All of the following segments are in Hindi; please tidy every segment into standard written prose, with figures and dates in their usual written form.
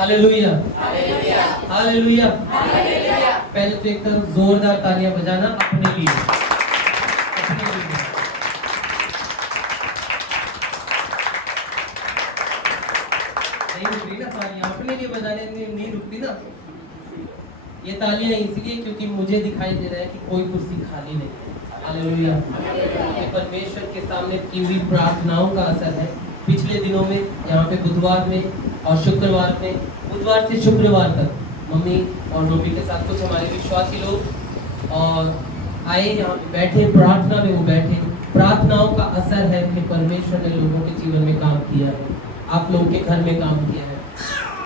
Hallelujah, hallelujah. पहले तो एक तरफ जोरदार तालियां बजाना अपने लिए, अपने लिए। नहीं रुक रही ना तालियां, अपने लिए बजाने नहीं रुकती ना। ये तालियां इसलिए क्योंकि मुझे दिखाई दे रहा है कि कोई कुर्सी खाली नहीं है। हालेलुया। ये परमेश्वर के सामने की हुई प्रार्थनाओं का असर है। पिछले दिनों में यहाँ पे बुधवार में और शुक्रवार में, बुधवार से शुक्रवार तक मम्मी और मम्मी के साथ कुछ हमारे विश्वासी लोग और आए, यहाँ पे बैठे, प्रार्थना में वो बैठे। प्रार्थनाओं का असर है कि परमेश्वर ने लोगों के जीवन में काम किया है, आप लोगों के घर में काम किया है।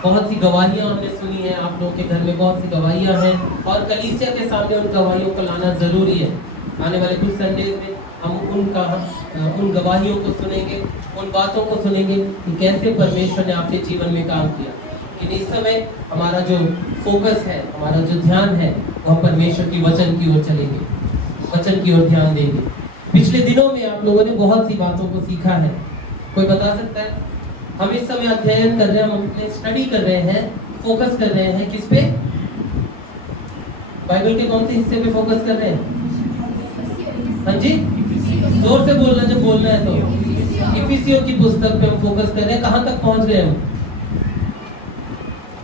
बहुत सी गवाहियाँ हमने सुनी है, आप लोगों के घर में बहुत सी गवाहियाँ हैं और कलीसिया के सामने उन गवाहियों को लाना ज़रूरी है। आने वाले कुछ संडे में हम उन गवाहियों को सुनेंगे, उन बातों को सुनेंगे कि कैसे परमेश्वर ने आपके जीवन में काम किया। लेकिन इस समय हमारा जो फोकस है, हमारा जो ध्यान है, वह परमेश्वर की वचन की ओर चलेंगे, वचन की ओर ध्यान देंगे। पिछले दिनों में आप लोगों ने बहुत सी बातों को सीखा है। कोई बता सकता है? हम इस समय अध्ययन कर रहे हैं, हम अपने स्टडी कर रहे हैं, फोकस कर रहे हैं किस पे? बाइबल के कौन से हिस्से पे फोकस कर रहे हैं? हाँ जी, जोर से बोलना जब बोलना है तो। इफिसियों की पुस्तक पे हम फोकस कर रहे हैं। कहाँ तक पहुंच गए हम?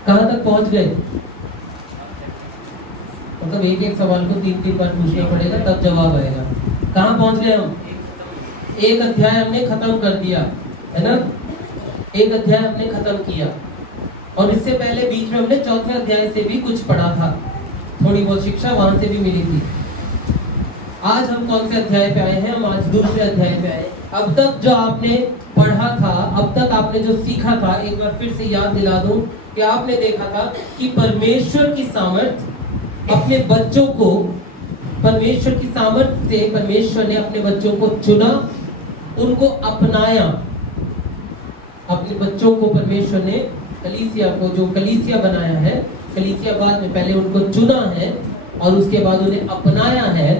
कहाँ तक पहुंच गए? मतलब एक एक सवाल को 3-3 बार पूछना पड़ेगा तब जवाब आएगा। कहाँ पहुंच गए हम? एक अध्याय हमने खत्म कर दिया है ना, एक अध्याय हमने खत्म किया और इससे पहले बीच में हमने चौथे अध्याय से भी कुछ पढ़ा था, थोड़ी बहुत शिक्षा वहां से भी मिली थी। आज हम कौन से अध्याय पे आए हैं? हम आज दूसरे अध्याय पे आए। अब तक जो आपने पढ़ा था, अब तक आपने जो सीखा था, एक बार फिर से याद दिला दूं कि आपने देखा था कि परमेश्वर की सामर्थ अपने बच्चों को, परमेश्वर की सामर्थ से परमेश्वर ने अपने बच्चों को चुना, उनको अपनाया। अपने बच्चों को परमेश्वर ने, कलीसिया को, जो कलीसिया बनाया है, कलीसिया बाद में, पहले उनको चुना है और उसके बाद उन्हें अपनाया है।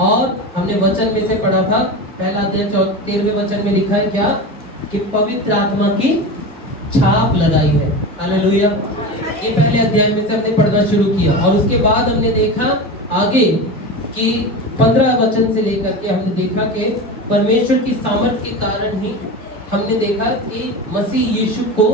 और हमने वचन में से पढ़ा था, पहला अध्याय 13वें वचन में लिखा है क्या? कि पवित्र आत्मा की छाप लगाई है। हालेलुया। ये पहले अध्याय में से हमने पढ़ना शुरू किया और उसके बाद हमने देखा आगे कि 15 वचन से लेकर के हमने देखा कि परमेश्वर की सामर्थ के कारण ही हमने देखा कि मसीह यीशु को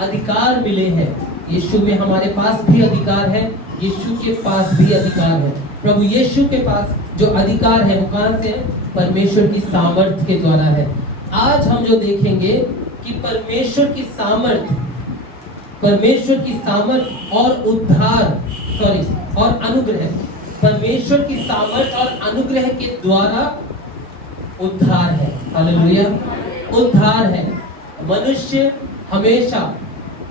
अधिकार मिले हैं। यीशु में हमारे पास भी अधिकार है, यीशु के पास भी अधिकार है। प्रभु यीशु के पास जो अधिकार है वो कहां से है? परमेश्वर की सामर्थ के द्वारा है। आज हम जो देखेंगे कि परमेश्वर की सामर्थ, परमेश्वर की सामर्थ और और अनुग्रह, परमेश्वर की सामर्थ और अनुग्रह के द्वारा उद्धार है। हालेलुया। उद्धार है। मनुष्य हमेशा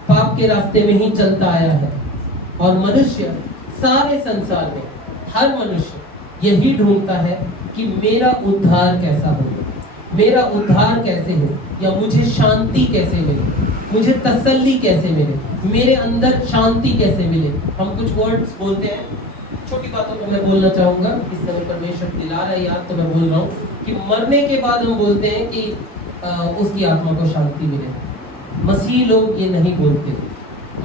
पाप के रास्ते में ही चलता आया है और मनुष्य, सारे संसार में हर मनुष्य यही ढूंढता है कि मेरा उद्धार कैसा हो, मेरा उद्धार कैसे हो, या मुझे शांति कैसे मिले, मुझे तसल्ली कैसे मिले, मेरे अंदर शांति कैसे मिले। हम कुछ वर्ड्स बोलते हैं, छोटी बातों को मैं बोलना चाहूंगा, इस समय परमेश्वर दिला रहा है याद तो मैं बोल रहा हूँ कि मरने के बाद हम बोलते हैं कि उसकी आत्मा को शांति मिले। मसीह लोग ये नहीं बोलते,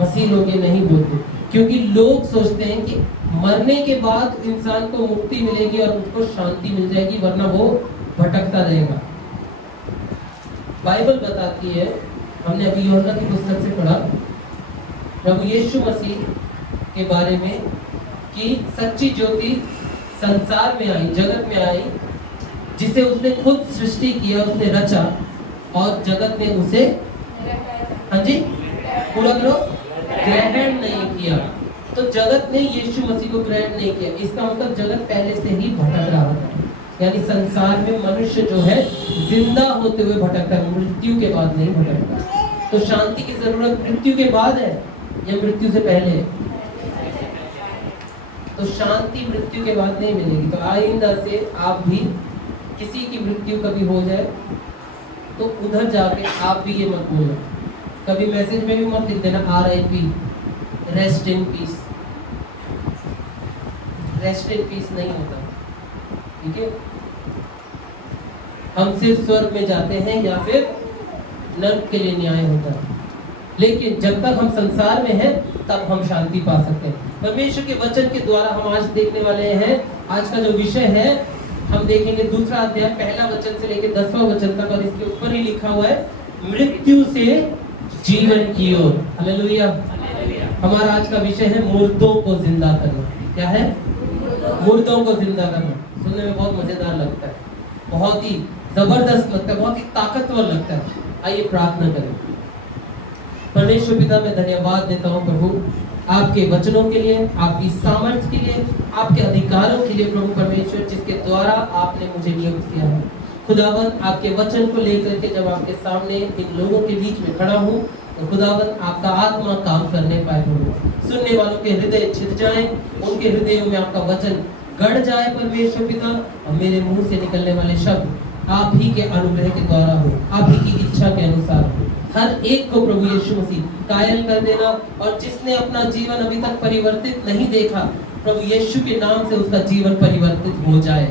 मसीह लोग ये नहीं बोलते, क्योंकि लोग सोचते हैं कि मरने के बाद इंसान को मुक्ति मिलेगी और उसको शांति मिल जाएगी, वरना वो भटकता रहेगा। बाइबल बताती है, हमने अभी यूहन्ना की पुस्तक से पढ़ा प्रभु यीशु मसीह के बारे में कि सच्ची ज्योति संसार में आई, जगत में आई, जिसे उसने खुद सृष्टि किया, उसने रचा और जगत ने उसे, हाँ जी पूरा करो, ग्रहण नहीं किया। तो जगत ने यीशु मसीह को ग्रहण नहीं किया, इसका मतलब जगत पहले से ही भटक रहा था। यानी संसार में मनुष्य जो है जिंदा होते हुए भटकता है, मृत्यु के बाद नहीं भटकता। तो शांति की जरूरत मृत्यु के बाद है या मृत्यु से पहले? तो शांति मृत्यु के बाद नहीं मिलेगी। तो आइंदा से आप भी, किसी की मृत्यु कभी हो जाए तो उधर जाके आप भी ये मत बोलना, कभी मैसेज में भी मत लिख देना RIP, rest in peace. Rest in peace नहीं होता, ठीक है? हम सिर्फ स्वर्ग में जाते हैं या फिर नर्क के लिए न्याय होता है। लेकिन जब तक हम संसार में हैं तब हम शांति पा सकते हैं। परमेश्वर के वचन के द्वारा हम आज देखने वाले हैं, आज का जो विषय है हम देखेंगे दूसरा अध्याय पहला वचन से लेकर 10वां वचन तक, और इसके ऊपर ही लिखा हुआ है मृत्यु से जीवन की ओर। हालेलुया। हमारा आज का विषय है मुर्दों को जिंदा करना। क्या है? मुर्दों को जिंदा करना। सुनने में बहुत मजेदार लगता है, बहुत ही जबरदस्त लगता है, बहुत ही ताकतवर लगता है। आइए प्रार्थना करें। परमेश्वर पिता, मैं धन्यवाद देता हूँ प्रभु आपके वचनों के लिए, आपकी सामर्थ्य के लिए, आपके अधिकारों के लिए प्रभु परमेश्वर, जिसके द्वारा आपने मुझे नियुक्त किया है। खुदावन, आपके वचन को लेकर के जब आपके सामने इन लोगों के बीच में खड़ा हूँ तो खुदावन आपका आत्मा काम करने पाए प्रभु। सुनने वालों के हृदय छिद जाएं, उनके हृदयों में आपका वचन गड़ जाए परमेश्वर पिता, और मेरे मुंह से निकलने वाले शब्द आप ही के अनुग्रह के द्वारा हो, आप ही की इच्छा के अनुसार हो। हर एक को प्रभु यीशु मसीह कायल कर देना, और जिसने अपना जीवन अभी तक परिवर्तित नहीं देखा, प्रभु यीशु के नाम से उसका जीवन परिवर्तित हो जाए।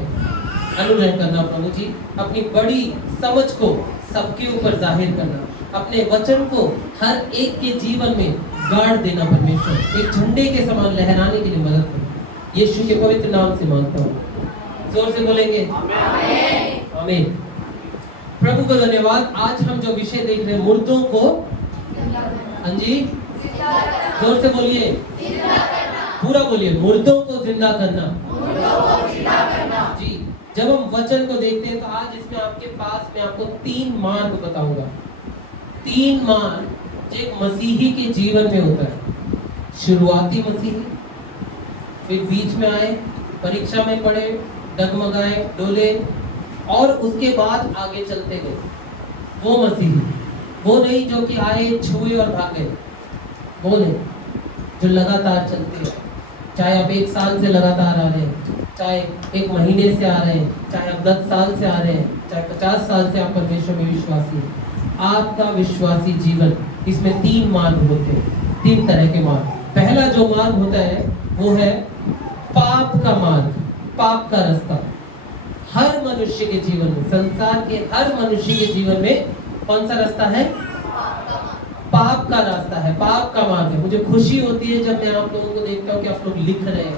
अनुग्रह करना प्रभु जी, अपनी बड़ी समझ को सबके ऊपर जाहिर करना, अपने वचन को हर एक के जीवन में गाड़ देना परमेश्वर, एक झंडे के समान लहराने के लिए मदद करो। यीशु के पवित्र नाम से मांगता हूँ। जोर से बोलेंगे आमीन। आमीन। प्रभु को धन्यवाद। आज हम जो विषय देख रहे हैं मुर्दों को, हाँ जी जोर से बोलिए, पूरा बोलिए, मुर्दों को जिंदा करना। जी, जब हम वचन को देखते हैं तो आज इसमें आपके पास मैं आपको 3 मार्ग बताऊंगा। 3 मार्ग जो एक मसीही के जीवन में होता है। शुरुआती मसीही, फिर बीच में आए, परीक्षा में पढ़े, डगमगाए, डोले, और उसके बाद आगे चलते गए। वो मसीही, वो नहीं जो कि आए, छुए और भाग गए, वो नहीं, जो लगातार चलते हैं। चाहे आप 1 साल से लगातार आ रहे हैं, चाहे 1 महीने से आ रहे हैं, चाहे आप 10 साल से आ रहे हैं, चाहे 50 साल से आप परमेश्वर में विश्वासी हैं। आपका विश्वासी जीवन, इसमें 3 मार्ग होते हैं, 3 तरह के मार्ग। पहला जो मार्ग होता है वो है पाप का मार्ग, पाप का रास्ता। हर मनुष्य के जीवन में, संसार के हर मनुष्य के जीवन में कौन सा रास्ता है? पाप का रास्ता है, पाप का मार्ग है। मुझे खुशी होती है जब मैं आप लोगों को देखता हूँ कि आप लोग लिख रहे हैं,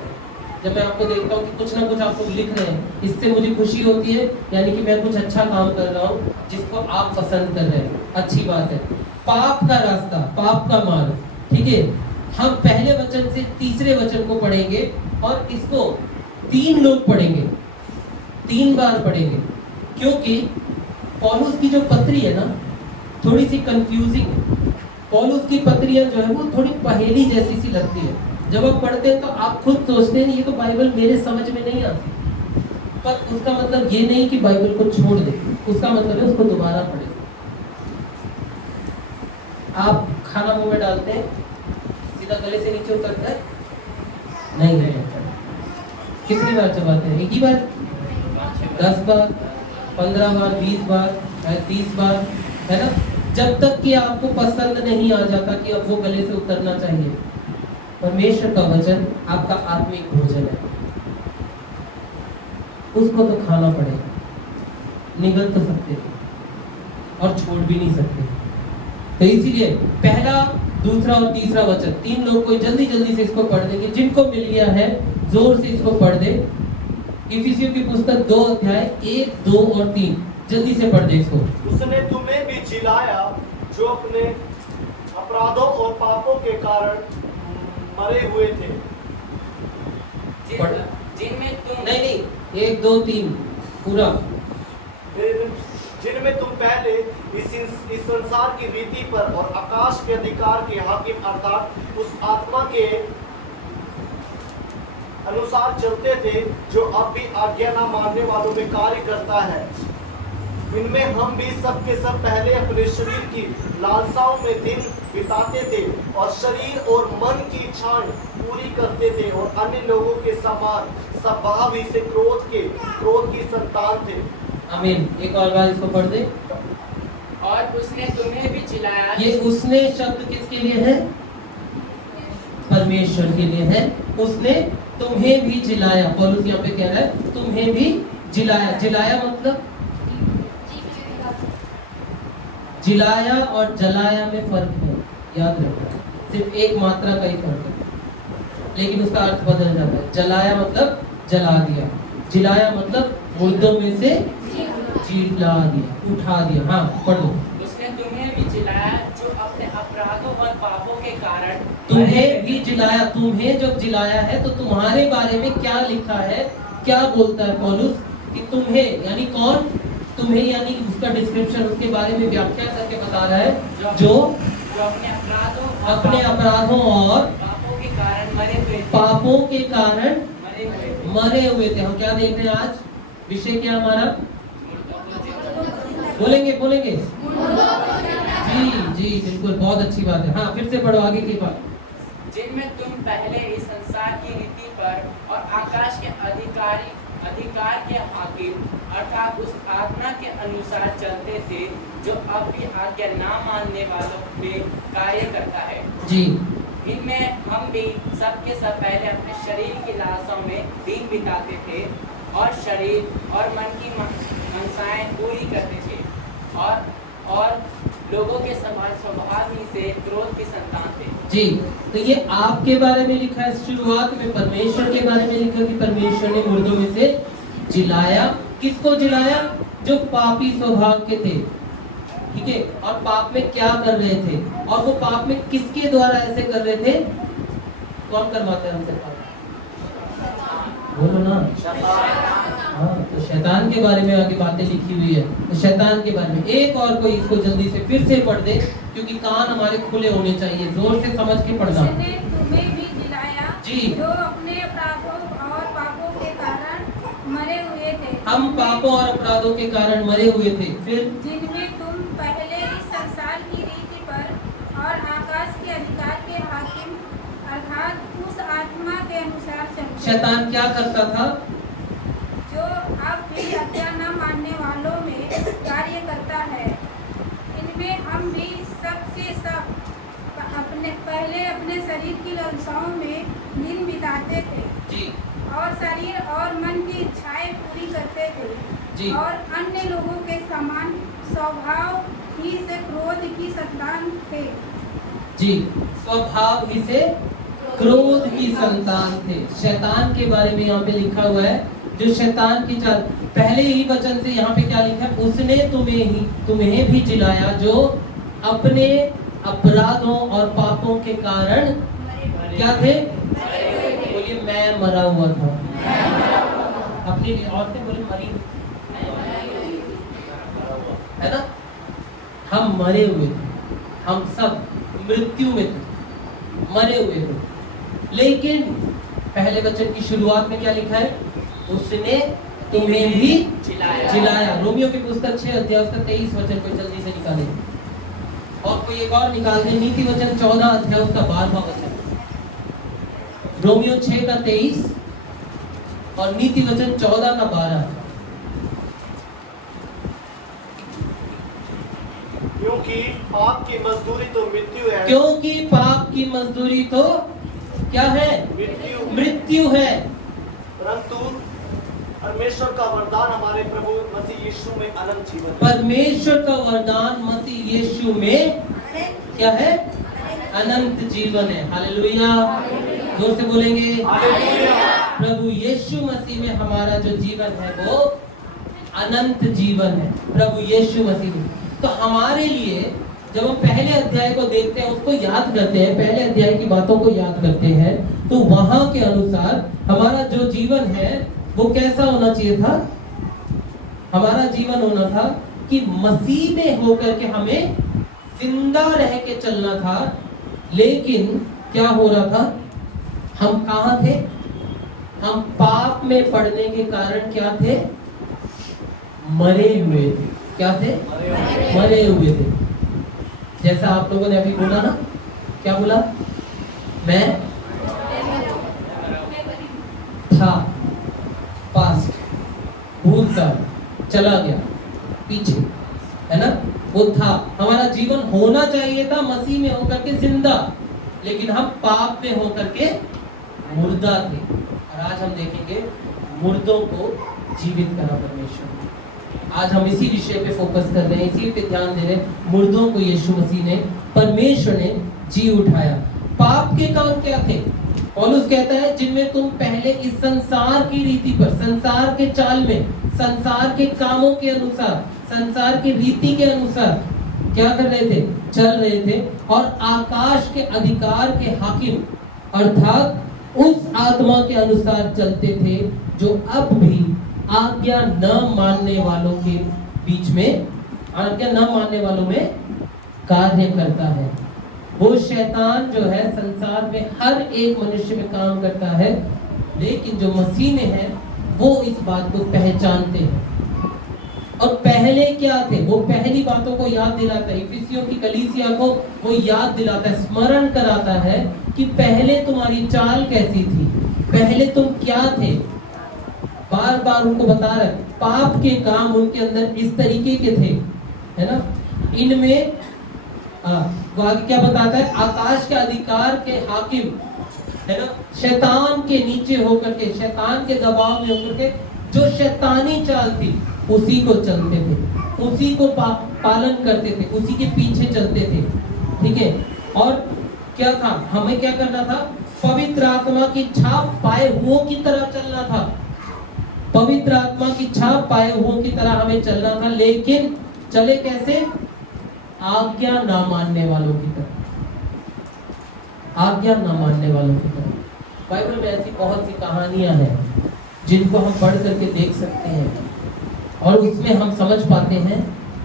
जब मैं आपको देखता हूँ कि कुछ ना कुछ आप लोग लिख रहे हैं, इससे मुझे खुशी होती है, यानी कि मैं कुछ अच्छा काम कर रहा हूँ जिसको आप पसंद कर रहे हैं। अच्छी बात है। पाप का रास्ता, पाप का मार्ग, ठीक है। हम पहले वचन से तीसरे वचन को पढ़ेंगे, और इसको 3 लोग पढ़ेंगे, 3 बार पढ़ेंगे, क्योंकि पौलुस की जो पत्री है ना, थोड़ी सी कंफ्यूजिंग है। पौलुस की पत्रियां जो है वो थोड़ी पहेली जैसी सी लगती है। जब आप पढ़ते हैं तो आप खुद सोचते हैं ये तो बाइबल मेरे समझ में नहीं आती, पर उसका मतलब ये नहीं कि बाइबल को छोड़ दे, उसका मतलब है उसको दोबारा पढ़े। आप खाना मुंह में डालते हैं, सीधा गले से नीचे उतरता है? नहीं है। कितनी बार चबाते हैं? एक ही बार? 10 बार, 15 बार, 20 बार, 30 बार, है ना? जब तक कि आपको पसंद नहीं आ जाता कि अब वो गले से उतरना चाहिए। परमेश्वर का वचन आपका आत्मिक भोजन है, उसको तो खाना पड़ेगा। निगल तो सकते और छोड़ भी नहीं सकते। तो इसीलिए पहला, दूसरा और तीसरा वचन 3 लोग कोई जल्दी जल्दी से इसको पढ़ देंगे। जिनको मिल गया है जोर से इसको पढ़ दे। इफिसियों की पुस्तक 2 अध्याय 1, 2 और 3 जल्दी से पढ़ दे इसको। उसने तुम्हें भी जिलाया जो अपने अपराधों और पापों के कारण मरे हुए थे, जिनमें तुम नहीं 1, 2, 3 पूरा। जिनमें तुम पहले इस संसार की रीति पर और आकाश के अधिकार के हाकिम अर्थात उस आत्मा के अनुसार चलते थे जो अब भी आज्ञा न मानने वालों में कार्य करता है। इनमें हम भी सब के सब पहले अपने शरीर की लालसाओं में दिन बिताते थे और शरीर और मन की इच्छाएं पूरी करते थे और अन्य लोगों के समान स्वभाव ही से क्रोध की संतान थे। आमीन। एक और बार इसको पढ़ दे। और उसने तुम्हें भी जिलाया। ये उसने शब्द किसके लिए है? परमेश्वर के लिए है। उसने तुम्हें भी जिलाया। पौलुस यहाँ पे कह रहा है तुम्हें भी जिलाया। जिलाया मतलब जिलाया और जलाया में फर्क है। याद रखना, सिर्फ एक मात्रा का ही फर्क है, लेकिन उसका अर्थ बदल जाता है। जलाया मतलब जला दिया, जिलाया मतलब मुर्दों में से जिला दिया, उठा दिया। हाँ पढ़ो। उसने तुम्हें भी जिलाया जो अपने अपराधों और पापों के कारण तुम्हें भी जिलाया, तुम्हें जब जिलाया है तो तुम्हारे बारे में क्या लिखा है, क्या बोलता है पौलुस कि तुम्हें यानी कौन, तुम्हें यानी उसका डिस्क्रिप्शन, उसके बारे में व्याख्या करके बता रहा है जो अपने अपराधों और पापों के कारण मरे हुए थे। पापों के कारण मरे हुए थे। मरे हुए थे। हम क्या देख रहे हैं आज, विषय क्या हमारा, बोलेंगे बोलेंगे जी बिल्कुल, बहुत अच्छी बात है। हाँ फिर से पढ़ो आगे की बात। जिनमें तुम पहले इस संसार की रीति पर और आकाश के अधिकार के हाकिम अर्थात उस आत्मा के अनुसार चलते थे जो अब भी आज्ञा ना मानने वालों पे कार्य करता है जी। इनमें हम भी सबके सब पहले अपने शरीर की लालसाओं में दिन बिताते थे और शरीर और मन की मनसाएं पूरी करते थे और लोगों के समान स्वभाव ही से क्रोध की संतान थे। जी, तो ये आपके बारे में लिखा है, शुरुआत में परमेश्वर के बारे में लिखा कि परमेश्वर ने मुर्दों में से जिलाया। किसको जिलाया? जो पापी स्वभाव के थे, ठीक है, और पाप में क्या कर रहे थे, और वो पाप में किसके द्वारा ऐसे कर रहे थे? कौन करवाते हैं हमसे पाप? बोलो ना। हाँ, तो शैतान के बारे में आगे बातें लिखी हुई है, तो शैतान के बारे में एक और कोई इसको जल्दी से फिर से पढ़ दे, क्योंकि कान हमारे खुले होने चाहिए, जोर से समझ के पढ़ना। उसने तुम्हें भी जिलाया जी। जो अपने अपराधों और पापों के कारण मरे हुए थे। हम पापों और अपराधों के कारण मरे हुए थे। फिर जिनमें तुम पहले इस संसार की रीति पर और आकाश के अधिकार के हाकिम अर्थात उस आत्मा के अनुसार चलते। शैतान क्या करता था? जो अब भी आज्ञा न मानने वालों में कार्य करता है। इनमें हम भी सब के सब अपने शरीर की लालसाओं में दिन बिताते थे जी। और शरीर और मन की इच्छाएं पूरी करते थे जी। और अन्य लोगों के समान स्वभाव ही से क्रोध की संतान थे। जी, स्वभाव ही से क्रोध की संतान थे। शैतान के बारे में यहाँ पे लिखा हुआ है, जो शैतान की चाल, पहले ही वचन से यहाँ पे क्या लिखा है? उसने तुम्हें भी जिलाया जो अपने अपराधों और पापों के कारण क्या थे? बोलिए मैं मरा हुआ था। अपनी औरतें बोले मरी, है ना? हम मरे हुए थे, हम सब मृत्यु में थे, मरे हुए थे। लेकिन पहले वचन की शुरुआत में क्या लिखा है? उसने तुम्हें भी जिलाया। रोमियो की पुस्तक 6 अध्याय उसका 23 वचन को जल्दी से निकालें, और कोई एक और निकाल दें, नीति वचन 14 अध्याय उसका 12वां वचन। रोमियो 6 का 23 और नीति वचन 14 का 12। क्योंकि पाप की मजदूरी तो मृत्यु है। क्योंकि पाप की मजदूरी तो क्या है? मृत्यु है। परंतु परमेश्वर का वरदान हमारे प्रभु मसीह यीशु में अनंत जीवन है। परमेश्वर का वरदान मसीह यीशु में क्या है? अनंत जीवन है। हालेलुया, जोर से बोलेंगे हालेलुया। प्रभु यीशु मसीह में हमारा जो जीवन है वो अनंत जीवन है, प्रभु यीशु मसीह में। तो हमारे लिए जब हम पहले अध्याय को देखते हैं, उसको याद करते हैं, पहले अध्याय की बातों को याद करते हैं, तो वहां के अनुसार हमारा जो जीवन है वो कैसा होना चाहिए था? हमारा जीवन होना था कि मसीह में होकर के हमें जिंदा रह के चलना था। लेकिन क्या हो रहा था? हम कहां थे? हम पाप में पड़ने के कारण क्या थे? मरे हुए थे। क्या थे? मरे हुए थे। जैसा आप लोगों ने अभी बोला ना, क्या बोला? मैं था, पास्ट, भूतकाल, चला गया पीछे, है ना? वो था, हमारा जीवन होना चाहिए था मसीह में होकर के जिंदा, लेकिन हम पाप में होकर के मुर्दा थे। और आज हम देखेंगे मुर्दों को जीवित करा परमेश्वर। आज हम इसी विषय पे फोकस कर रहे हैं, इसी पे ध्यान दे रहे हैं। मुर्दों को यीशु मसीह ने, परमेश्वर ने जी उठाया। पाप के काम क्या थे? पौलुस कहता है जिनमें तुम पहले इस संसार की रीति पर, संसार के चाल में, संसार के कामों के अनुसार, संसार की रीति के अनुसार क्या कर रहे थे? चल रहे थे, और आकाश के अधिकार के हाकिम अर्थात उस आत्मा के अनुसार चलते थे जो अब भी आज्ञा न मानने वालों के बीच में, आज्ञा न मानने वालों में कार्य करता है। वो शैतान जो है संसार में हर एक मनुष्य में काम करता है, लेकिन जो मसीह में है वो इस बात को पहचानते हैं। और पहले क्या थे? वो पहली बातों को याद दिलाता है, इफिसियों की कलीसिया को वो याद दिलाता है, स्मरण कराता है कि पहले तुम्हारी चाल कैसी थी, पहले तुम क्या थे। बार बार उनको बता रहा है पाप के काम उनके अंदर इस तरीके के थे, है ना। इनमें वो आगे क्या बताता है? आकाश के अधिकार के हाकिम, है ना, शैतान के नीचे होकर के, शैतान के दबाव में होकर के जो शैतानी चाल थी उसी को चलते थे, उसी को पालन करते थे, उसी के पीछे चलते थे। ठीक है। और क्या था? हमें क्या करना था? पवित्र आत्मा की छाप पाए हुओं की तरह चलना था। पवित्र आत्मा की छाप पाए हुओं की तरह हमें चलना था, लेकिन चले कैसे? आज्ञा ना मानने वालों की तरह, आज्ञा ना मानने वालों की तरह। बाइबल में ऐसी बहुत सी कहानियां हैं जिनको हम पढ़ करके देख सकते हैं, और उसमें हम समझ पाते हैं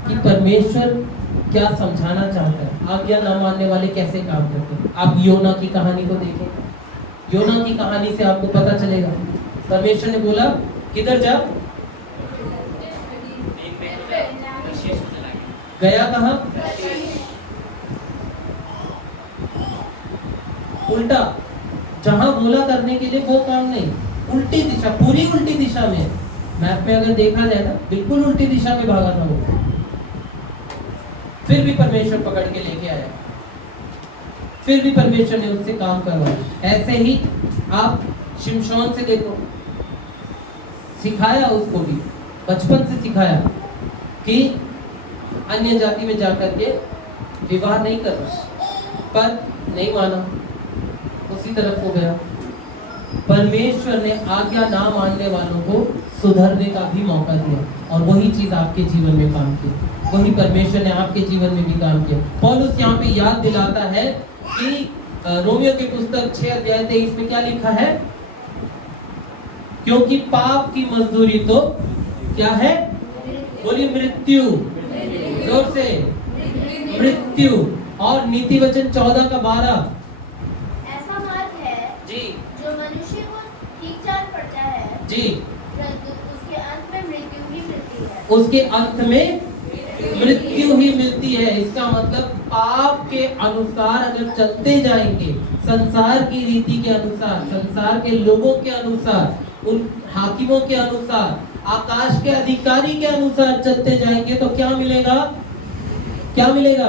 कि परमेश्वर क्या समझाना चाहता है, आज्ञा ना मानने वाले कैसे काम करते हैं। आप योना की कहानी को देखें, योना की कहानी से आपको पता चलेगा। परमेश्वर ने बोला किधर जा, गया कहां? उल्टा, जहां बोला करने के लिए वो काम नहीं, उल्टी दिशा, पूरी उल्टी दिशा में। मैप में अगर देखा जाए ना, बिल्कुल उल्टी दिशा में भागा था वो। फिर भी परमेश्वर पकड़ के लेके आया, फिर भी परमेश्वर ने उससे काम करवाया। ऐसे ही आप शिमशोन से देखो, सिखाया उसको भी, बचपन से सिखाया कि अन्य जाति में जाकर के विवाह नहीं करना, पर नहीं माना, उसी तरफ हो गया। परमेश्वर ने आज्ञा ना मानने वालों को सुधरने का भी मौका दिया, और वही चीज आपके जीवन में काम की, वही परमेश्वर ने आपके जीवन में भी काम किया। पौलुस यहाँ पे याद दिलाता है कि रोमियो की पुस्तक 6:23 में क्या लिखा है? क्योंकि पाप की मजदूरी तो क्या है? बोलिए मृत्यु, जोर से, मृत्यु। और नीति वचन 14:12 ऐसा मार्ग है जी, जो मनुष्य को ठीक जान पड़ता है जी, उसके अंत में मृत्यु ही मिलती है। उसके अंत में मृत्यु ही मिलती है। इसका मतलब पाप के अनुसार अगर चलते जाएंगे, संसार की रीति के अनुसार, संसार के लोगों के अनुसार, उन हाकिमों के अनुसार, आकाश के अधिकारी के अनुसार चलते जाएंगे, तो क्या मिलेगा? क्या मिलेगा?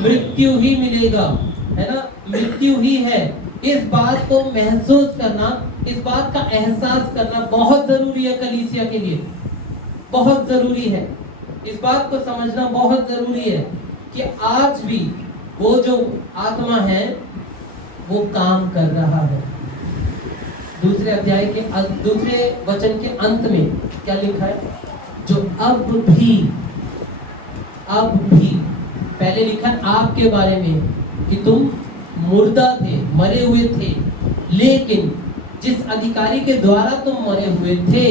मृत्यु ही मिलेगा, है ना, मृत्यु ही है। इस बात को महसूस करना, इस बात का एहसास करना बहुत जरूरी है कलीसिया के लिए, बहुत जरूरी है। इस बात को समझना बहुत जरूरी है कि आज भी वो जो आत्मा है वो काम कर रहा है। दूसरे अध्याय के दूसरे वचन के अंत में क्या लिखा है? जो अब भी, पहले लिखा आपके बारे में कि तुम मुर्दा थे, मरे हुए थे, लेकिन जिस अधिकारी के द्वारा तुम मरे हुए थे,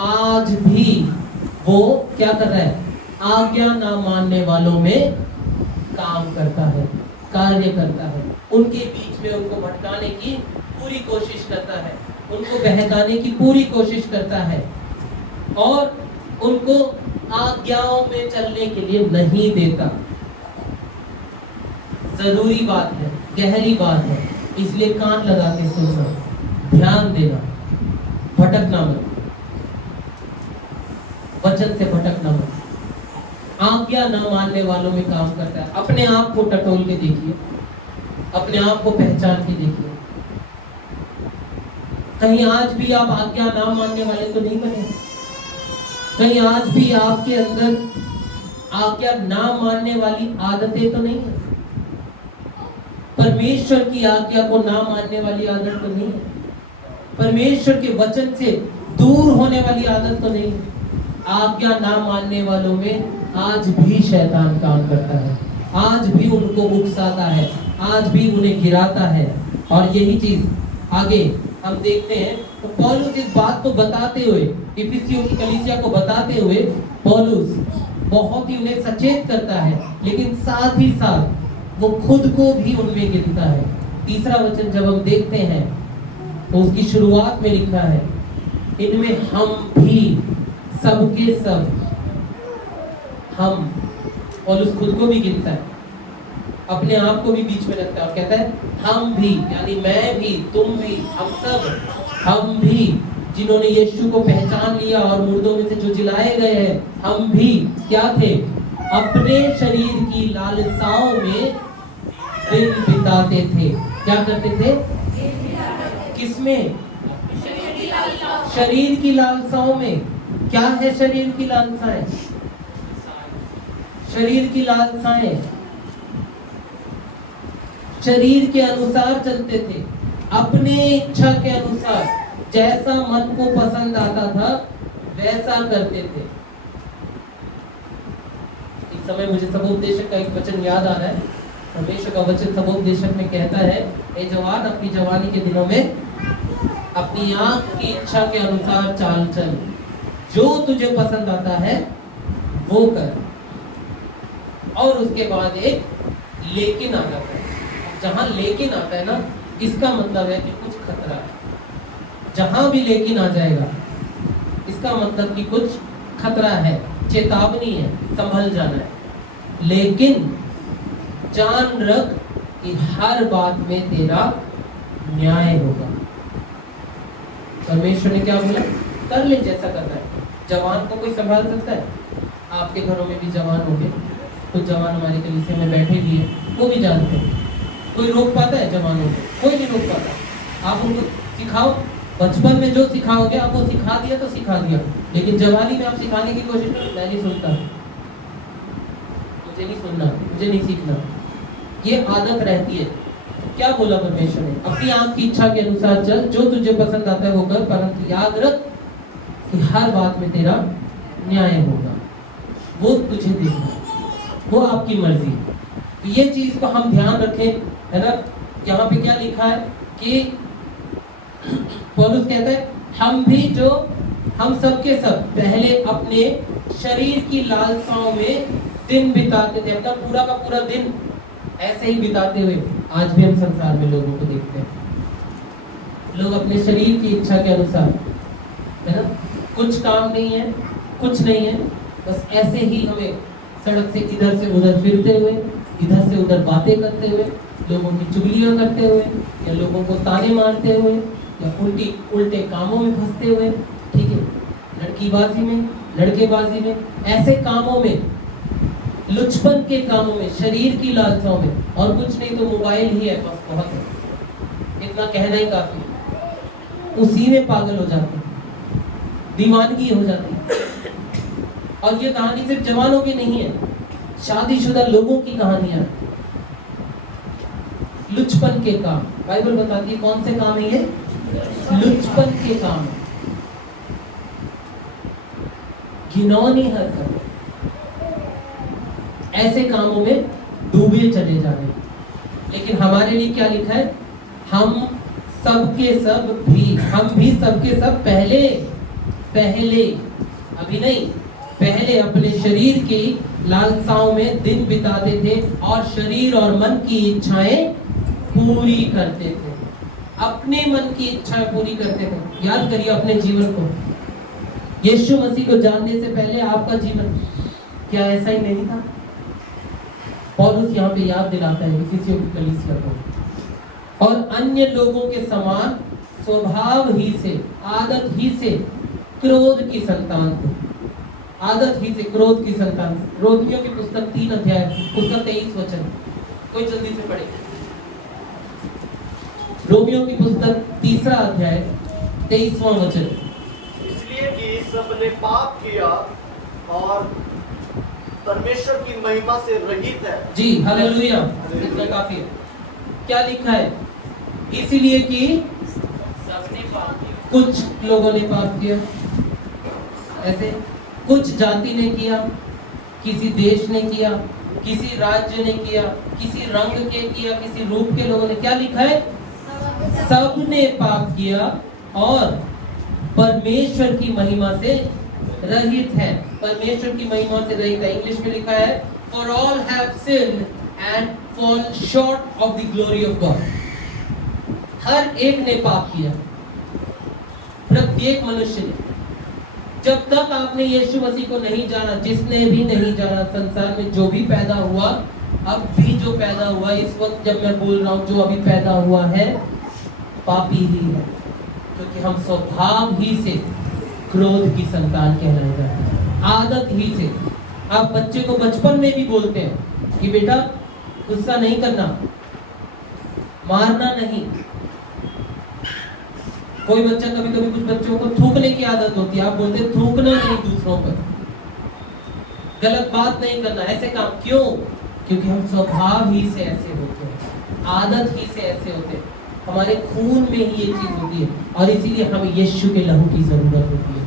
आज भी वो क्या कर रहा है? आज्ञा ना मानने वालों में काम करता है, कार्य करता है। उनके बीच में उनको भटकाने की पूरी कोशिश करता है, उनको बहकाने की पूरी कोशिश करता है, और उनको आज्ञाओं में चलने के लिए नहीं देता। जरूरी बात है, गहरी बात है, इसलिए कान लगा के सुनना, ध्यान देना, भटकना मत, वचन से भटकना मत। आज्ञा न मानने वालों में काम करता है। अपने आप को टटोल के देखिए, अपने आप को पहचान के देखिए, कहीं आज भी आप आज्ञा ना मानने वाले तो नहीं बने? कहीं आज भी आपके अंदर आज्ञा ना मानने वाली आदतें तो नहीं है? परमेश्वर की आज्ञा को ना मानने वाली आदत तो नहीं है, परमेश्वर के वचन से दूर होने वाली आदत तो नहीं है। आज्ञा ना मानने वालों में आज भी शैतान काम करता है, आज भी उनको उकसाता है, आज भी उन्हें गिराता है। और यही चीज आगे हम देखते हैं। तो पौलुस इस बात को बताते हुए, इफिसियों की कलीसिया को बताते हुए, पौलुस बहुत ही उन्हें सचेत करता है, लेकिन साथ ही साथ वो खुद को भी उनमें गिनता है। तीसरा वचन जब हम देखते हैं तो उसकी शुरुआत में लिखा है, इनमें हम भी सबके सब, हम, पौलुस खुद को भी गिनता है, अपने आप को भी बीच में रखता है और कहता है हम भी, यानी मैं भी, तुम भी, हम सब, हम भी जिन्होंने यीशु को पहचान लिया और मुर्दों में से जो जिलाए गए हैं, हम भी क्या थे? अपने शरीर की लालसाओं में दिन बिताते थे। क्या करते थे? किसमें? शरीर की लालसाओं में। क्या है शरीर की लालसाएं? शरीर की लालसाएं शरीर के अनुसार चलते थे, अपने इच्छा के अनुसार, जैसा मन को पसंद आता था वैसा करते थे। इस समय मुझे सबोपदेशक का एक वचन याद आ रहा है। परमेश्वर का वचन सबोपदेशक में कहता है, ए जवान, अपनी जवानी के दिनों में अपनी आंख की इच्छा के अनुसार चाल चल, जो तुझे पसंद आता है वो कर। और उसके बाद एक लेकिन आ जाता है। जहां लेकिन आता है ना, इसका मतलब है कि कुछ खतरा है। जहां भी लेकिन आ जाएगा इसका मतलब कि कुछ खतरा है, चेतावनी है, संभल जाना है। लेकिन जान रख कि हर बात में तेरा न्याय होगा। परमेश्वर ने क्या बोला? कर ले जैसा करना है। जवान को कोई संभाल सकता है? आपके घरों में भी जवान होंगे, कुछ जवान हमारे कलीसिया में बैठे भी हैं, वो भी जानते हैं। कोई रोक पाता है जवानों को? कोई नहीं रोक पाता। आप उनको सिखाओ, बचपन में जो सिखाओगे आपको सिखा दिया तो सिखा दिया, लेकिन जवानी में आप सिखाने की कोशिश करो, मैं नहीं सुनता, मुझे नहीं सुनना, मुझे नहीं सीखना, ये आदत रहती है। क्या बोला परमेश्वर ने? अपनी आंख की इच्छा के अनुसार चल, जो तुझे पसंद आता है वो कर, परंतु याद रख कि हर बात में तेरा न्याय होगा। वो तुझे देखना, वो आपकी मर्जी। तो ये चीज को हम ध्यान रखें, है ना। यहाँ पे क्या लिखा है कि पौलुस कहता है हम भी, जो हम सब के सब पहले अपने शरीर की लालसाओं में दिन बिताते थे। अपना पूरा का पूरा दिन ऐसे ही बिताते हुए आज भी हम संसार में लोगों को देखते हैं। लोग अपने शरीर की इच्छा के अनुसार, है ना, कुछ काम नहीं है, कुछ नहीं है, बस ऐसे ही हमें सड़क से इधर से उधर फिरते हुए, इधर से उधर बातें करते हुए, लोगों की चुगलियां करते हुए, या लोगों को ताने मारते हुए, या उल्टे कामों में फंसते हुए, ठीक है, लड़कीबाजी में, लड़केबाजी में, ऐसे कामों में, लुचपन के कामों में, शरीर की लालसाओं में, और कुछ नहीं तो मोबाइल ही है, बस बहुत है, इतना कहना ही काफी। उसी में पागल हो जाते हैं, दीवानगी हो जाती है। और ये कहानी सिर्फ जवानों की नहीं है, शादीशुदा लोगों की कहानियां। लुचपन के काम, बाइबल बताती है कौन से काम है ये? लुचपन के काम, घिनौनी हरकत, ऐसे कामों में डूबे चले जा रहे। लेकिन हमारे लिए क्या लिखा है? हम सबके सब भी, हम भी सबके सब पहले, अभी नहीं, पहले अपने शरीर की लालसाओं में दिन बिताते थे और शरीर और मन की इच्छाएं पूरी करते थे। अपने मन की इच्छाएं पूरी करते थे। याद करिए अपने जीवन को, यीशु मसीह को जानने से पहले आपका जीवन क्या ऐसा ही नहीं था? पौलुस यहाँ पे याद दिलाता है इफिसियों की कलीसिया को। और अन्य लोगों के समान स्वभाव ही से, आदत ही से क्रोध की संतान थे। आदत ही से क्रोध की संतान। रोमियो की पुस्तक 3 अध्याय उसका 23 वचन, कोई जल्दी से पढ़े। रोमियो की पुस्तक 3 अध्याय 23वां वचन। इसलिए कि सबने पाप किया और परमेश्वर की महिमा से रहित है। जी हालेलुया, इतना काफी है। क्या लिखा है? इसलिए कि सबने पाप किया। कुछ लोगों ने पाप किया, ऐसे कुछ जाति ने किया, किसी देश ने किया, किसी राज्य ने किया, किसी रंग के किया, किसी रूप के लोगों ने। क्या लिखा है? सबने पाप किया और परमेश्वर की महिमा से रहित है। परमेश्वर की महिमा से रहित है। इंग्लिश में लिखा है For all have sinned and fall short of the glory of God. हर एक ने पाप किया, प्रत्येक मनुष्य ने। जब तक आपने यीशु मसीह को नहीं जाना, जिसने भी नहीं जाना, संसार में जो भी पैदा हुआ, अब भी जो पैदा हुआ, इस वक्त जब मैं बोल रहा हूँ, जो अभी पैदा हुआ है पापी ही है, क्योंकि हम स्वभाव ही से क्रोध की संतान कहलाए जाते हैं, आदत ही से। आप बच्चे को बचपन में भी बोलते हैं कि बेटा गुस्सा नहीं करना, मारना नहीं। कोई बच्चा, कभी कभी कुछ बच्चों को थूकने की आदत होती है, आप बोलते हैं थूकना नहीं दूसरों पर, गलत बात नहीं करना, ऐसे काम। क्यों? क्योंकि हम स्वभाव ही से ऐसे होते हैं, आदत ही से ऐसे होते हैं, हमारे खून में ही ये चीज होती है। और इसीलिए हमें यीशु के लहू की जरूरत होती है।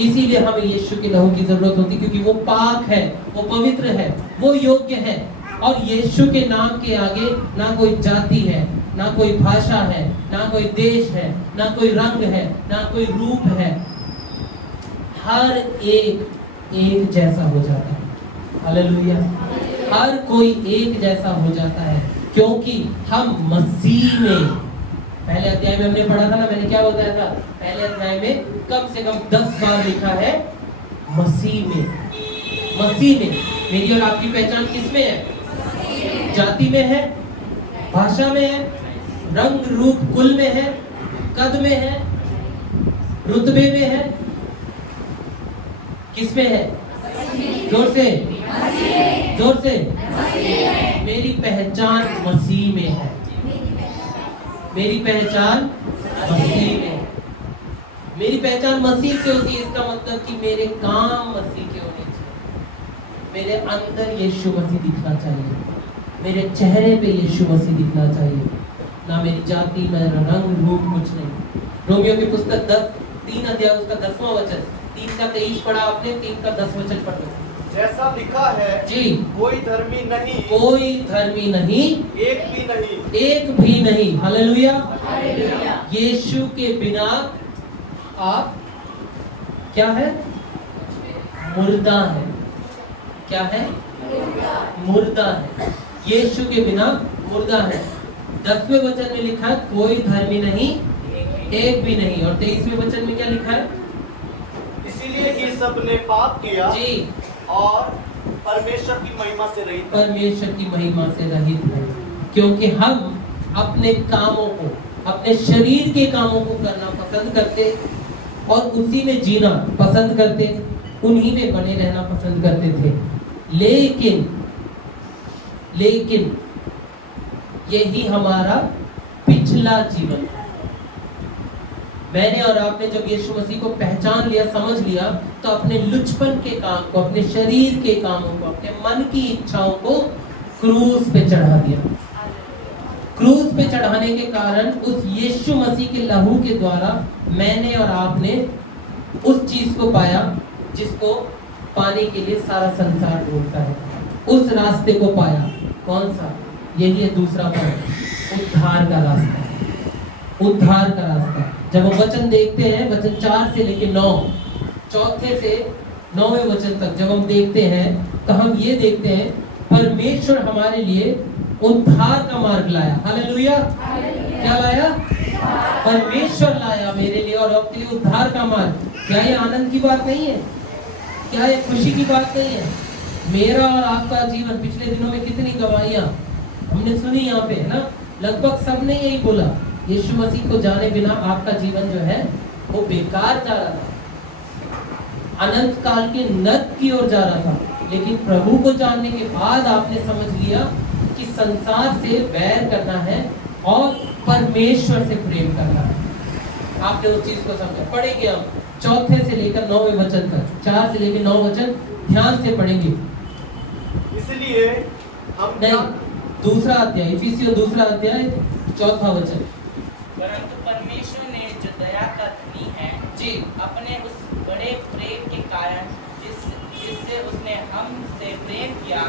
इसीलिए हमें यीशु के लहू की जरूरत होती है, क्योंकि वो पाक है, वो पवित्र है, वो योग्य है। और यीशु के नाम के आगे ना कोई जाति है, ना कोई भाषा है, ना कोई देश है, ना कोई रंग है, ना कोई रूप है। हर एक जैसा हो जाता है। हालेलुया। हर कोई एक जैसा हो जाता है, क्योंकि हम मसीह में, पहले अध्याय में हमने पढ़ा था ना, मैंने क्या बताया था? पहले अध्याय में कम से कम 10 बार लिखा है मसीह में। मसीह में मेरी और आपकी पहचान किस में है? जाति में है, भाषा में है, रंग रूप कुल में है, कद में है, रुतबे में है, किस में है? जोर से, जोर से। मेरी पहचान मसीह में है। मेरी पहचान मसीह में है। मेरी पहचान मसीह से होती है। इसका मतलब कि मेरे काम मसीह के होने चाहिए, मेरे अंदर यीशु मसीह दिखना चाहिए, मेरे चेहरे पे यीशु मसीह दिखना चाहिए, ना मेरी जाति, मेरा रंग रूप, कुछ नहीं। रोमियो की पुस्तक 3 अध्याय उसका 10वां वचन, 3 का 23 पढ़ा आपने, 3 का 10 वचन पढ़ लो। जैसा लिखा है जी, कोई धर्मी नहीं, कोई धर्मी नहीं, एक भी नहीं, एक भी नहीं। हालेलुया। यीशु के बिना आप क्या है? मुर्दा है। क्या है? मुर्दा है। यीशु के बिना मुर्दा है। 10वें वचन में लिखा है कोई धर्मी नहीं, एक भी नहीं। और 23वें वचन में क्या लिखा है? इसीलिए ही सबने पाप किया जी, और परमेश्वर की महिमा से रहित है। परमेश्वर की महिमा से रहित है, क्योंकि हम अपने कामों को, अपने शरीर के कामों को करना पसंद करते और उसी में जीना पसंद करते, उन्हीं में बने रहना पसंद करते थे। लेकिन यही हमारा पिछला जीवन है। मैंने और आपने जब यीशु मसीह को पहचान लिया, समझ लिया, तो अपने लुचपन के काम को, अपने शरीर के कामों को, अपने मन की इच्छाओं को क्रूस पे चढ़ा दिया। क्रूस पे चढ़ाने के कारण उस यीशु मसीह के लहू के द्वारा मैंने और आपने उस चीज को पाया जिसको पाने के लिए सारा संसार ढूंढता है। उस रास्ते को पाया। कौन सा? यही है दूसरा पॉइंट, उद्धार का रास्ता। उद्धार का रास्ता। जब हम वचन देखते हैं, वचन 4 से लेकर 9, चौथे से 9वें वचन तक जब हम देखते हैं, तो हम ये देखते हैं परमेश्वर हमारे लिए उद्धार का मार्ग लाया। हालेलुया। क्या लाया? परमेश्वर लाया मेरे लिए और आपके लिए उद्धार का मार्ग। क्या ये आनंद की बात नहीं है? क्या ये खुशी की बात नहीं है? मेरा और आपका जीवन पिछले दिनों में कितनी गवाहियां हमने सुनी यहाँ पे, है ना? लगभग सबने यही बोला, यीशु मसीह को जाने बिना आपका जीवन जो है वो बेकार जा रहा था, अनंत काल के नरक की ओर जा रहा था। लेकिन प्रभु को जानने के बाद आपने समझ लिया कि संसार से बैर करना है और परमेश्वर से प्रेम करना है। आपने उस चीज को समझा। पढ़ेंगे हम 4 से लेकर 9वें वचन तक, 4 से लेकर 9 वचन ध्यान से पढ़ेंगे। इसलिए हम नहीं, दूसरा अध्याय, इफिसियों दूसरा अध्याय 4वां वचन। परंतु परमेश्वर ने जो दया का धनी है जी, अपने उस बड़े प्रेम के कारण जिससे उसने हमसे प्रेम किया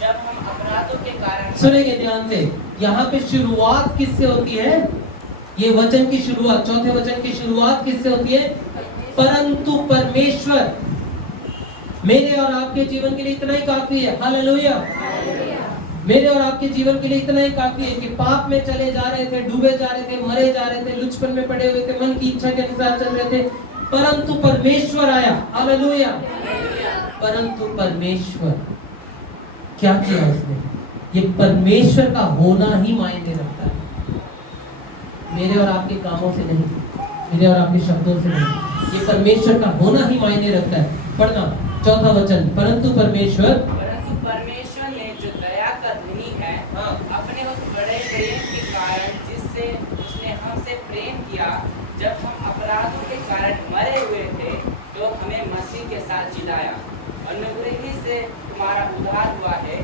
जब हम अपराधों के कारण सुनेंगे ध्यान से। यहाँ पे शुरुआत किससे होती है? ये वचन की शुरुआत, चौथे वचन की शुरुआत किससे होती है? परंतु परमेश्वर। मेरे और आपके जीवन के लिए इतना ही काफी है। हालेलुया। मेरे और आपके जीवन के लिए इतना ही काफी है कि पाप में चले जा रहे थे, डूबे जा रहे थे, मरे जा रहे थे, लुचपन में पड़े हुए थे, मन की इच्छा के अनुसार चल रहे थे, परंतु परमेश्वर आया। हालेलुया। परंतु परमेश्वर क्या किया उसने? ये परमेश्वर का होना ही मायने रखता है, मेरे और आपके कामों से नहीं, मेरे और आपके शब्दों से नहीं। ये परमेश्वर का होना ही मायने रखता है। पढ़ना 4वां वचन। परंतु परमेश्वर ने जो दया का धनी है अपने उस बड़े प्रेम के कारण जिससे उसने हमसे प्रेम किया जब हम अपराधों के कारण मरे हुए थे तो हमें मसीह के साथ जिलाया। अनुग्रह ही से तुम्हारा उद्धार हुआ है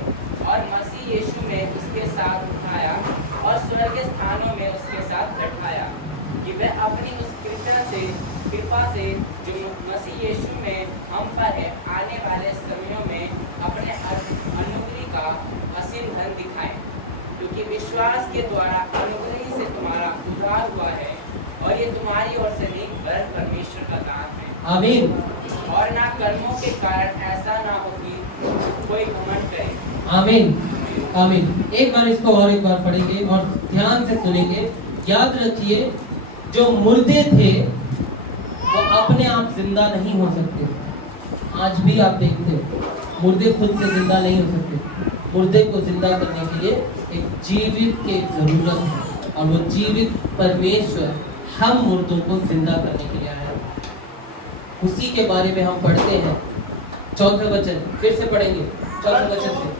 और मसीह यीशु में उसके साथ उठाया और स्वर्गीय स्थानों में उसके साथ बैठाया कि वह अपनी उस कृपा से जो मसीह यीशु में हम पर है आने वाले समयों में अपने अनुग्रह का असीम धन दिखाएं, क्योंकि विश्वास के द्वारा अनुग्रह से तुम्हारा उद्धार हुआ है और ये तुम्हारी ओर से नहीं वरन परमेश्वर का दान है। आमीन। और ना कर्मों के कारण ऐसा ना हो कि कोई घमंड करे। आमीन। आमीन। एक बार इसको और एक बार पढ़ेंगे और ध्यान से सुनेंगे। याद रखिए, जो मुर्दे थे वो अपने आप जिंदा नहीं हो सकते। आज भी आप देखते हो मुर्दे खुद से जिंदा नहीं हो सकते। मुर्दे को जिंदा करने के लिए एक जीवित की जरूरत है और वो जीवित परमेश्वर हम मुर्दों को जिंदा करने के लिए आया। उसी के बारे में हम पढ़ते हैं 4वां वचन। फिर से पढ़ेंगे 4वां वचन से।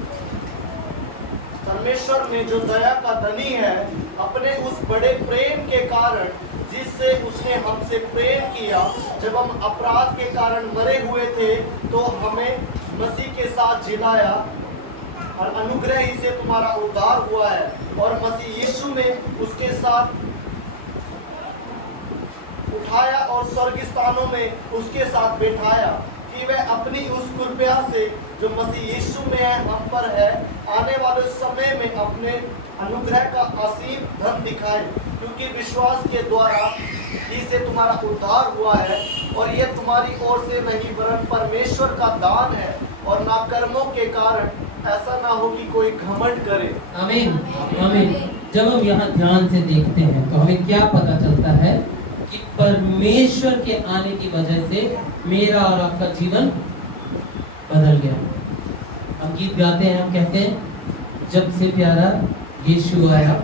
परमेश्वर में जो दया का धनी है अपने उस बड़े प्रेम के कारण जिससे उसने हमसे प्रेम किया जब हम अपराध के कारण मरे हुए थे तो हमें मसीह के साथ जिलाया और अनुग्रह ही से तुम्हारा उद्धार हुआ है और मसीह यीशु में उसके साथ उठाया और स्वर्ग स्थानों में उसके साथ बैठाया कि वह अपनी उस कृपा से जो मसीह यीशु में है हम पर है आने वाले समय में अपने अनुग्रह का असीम धन दिखाए, क्योंकि विश्वास के द्वारा जिससे तुम्हारा उद्धार हुआ है और यह तुम्हारी ओर से नहीं वरन परमेश्वर का दान है और ना कर्मों के कारण ऐसा ना हो कि कोई घमंड करे। आमीन। आमीन। जब हम यहाँ ध्यान से देखते हैं तो हमें क्या पता चलता है कि परमेश्वर के आने की वजह से मेरा और आपका जीवन बदल गया। हम गीत गाते हैं, हम कहते हैं जब से प्यारा यीशु आया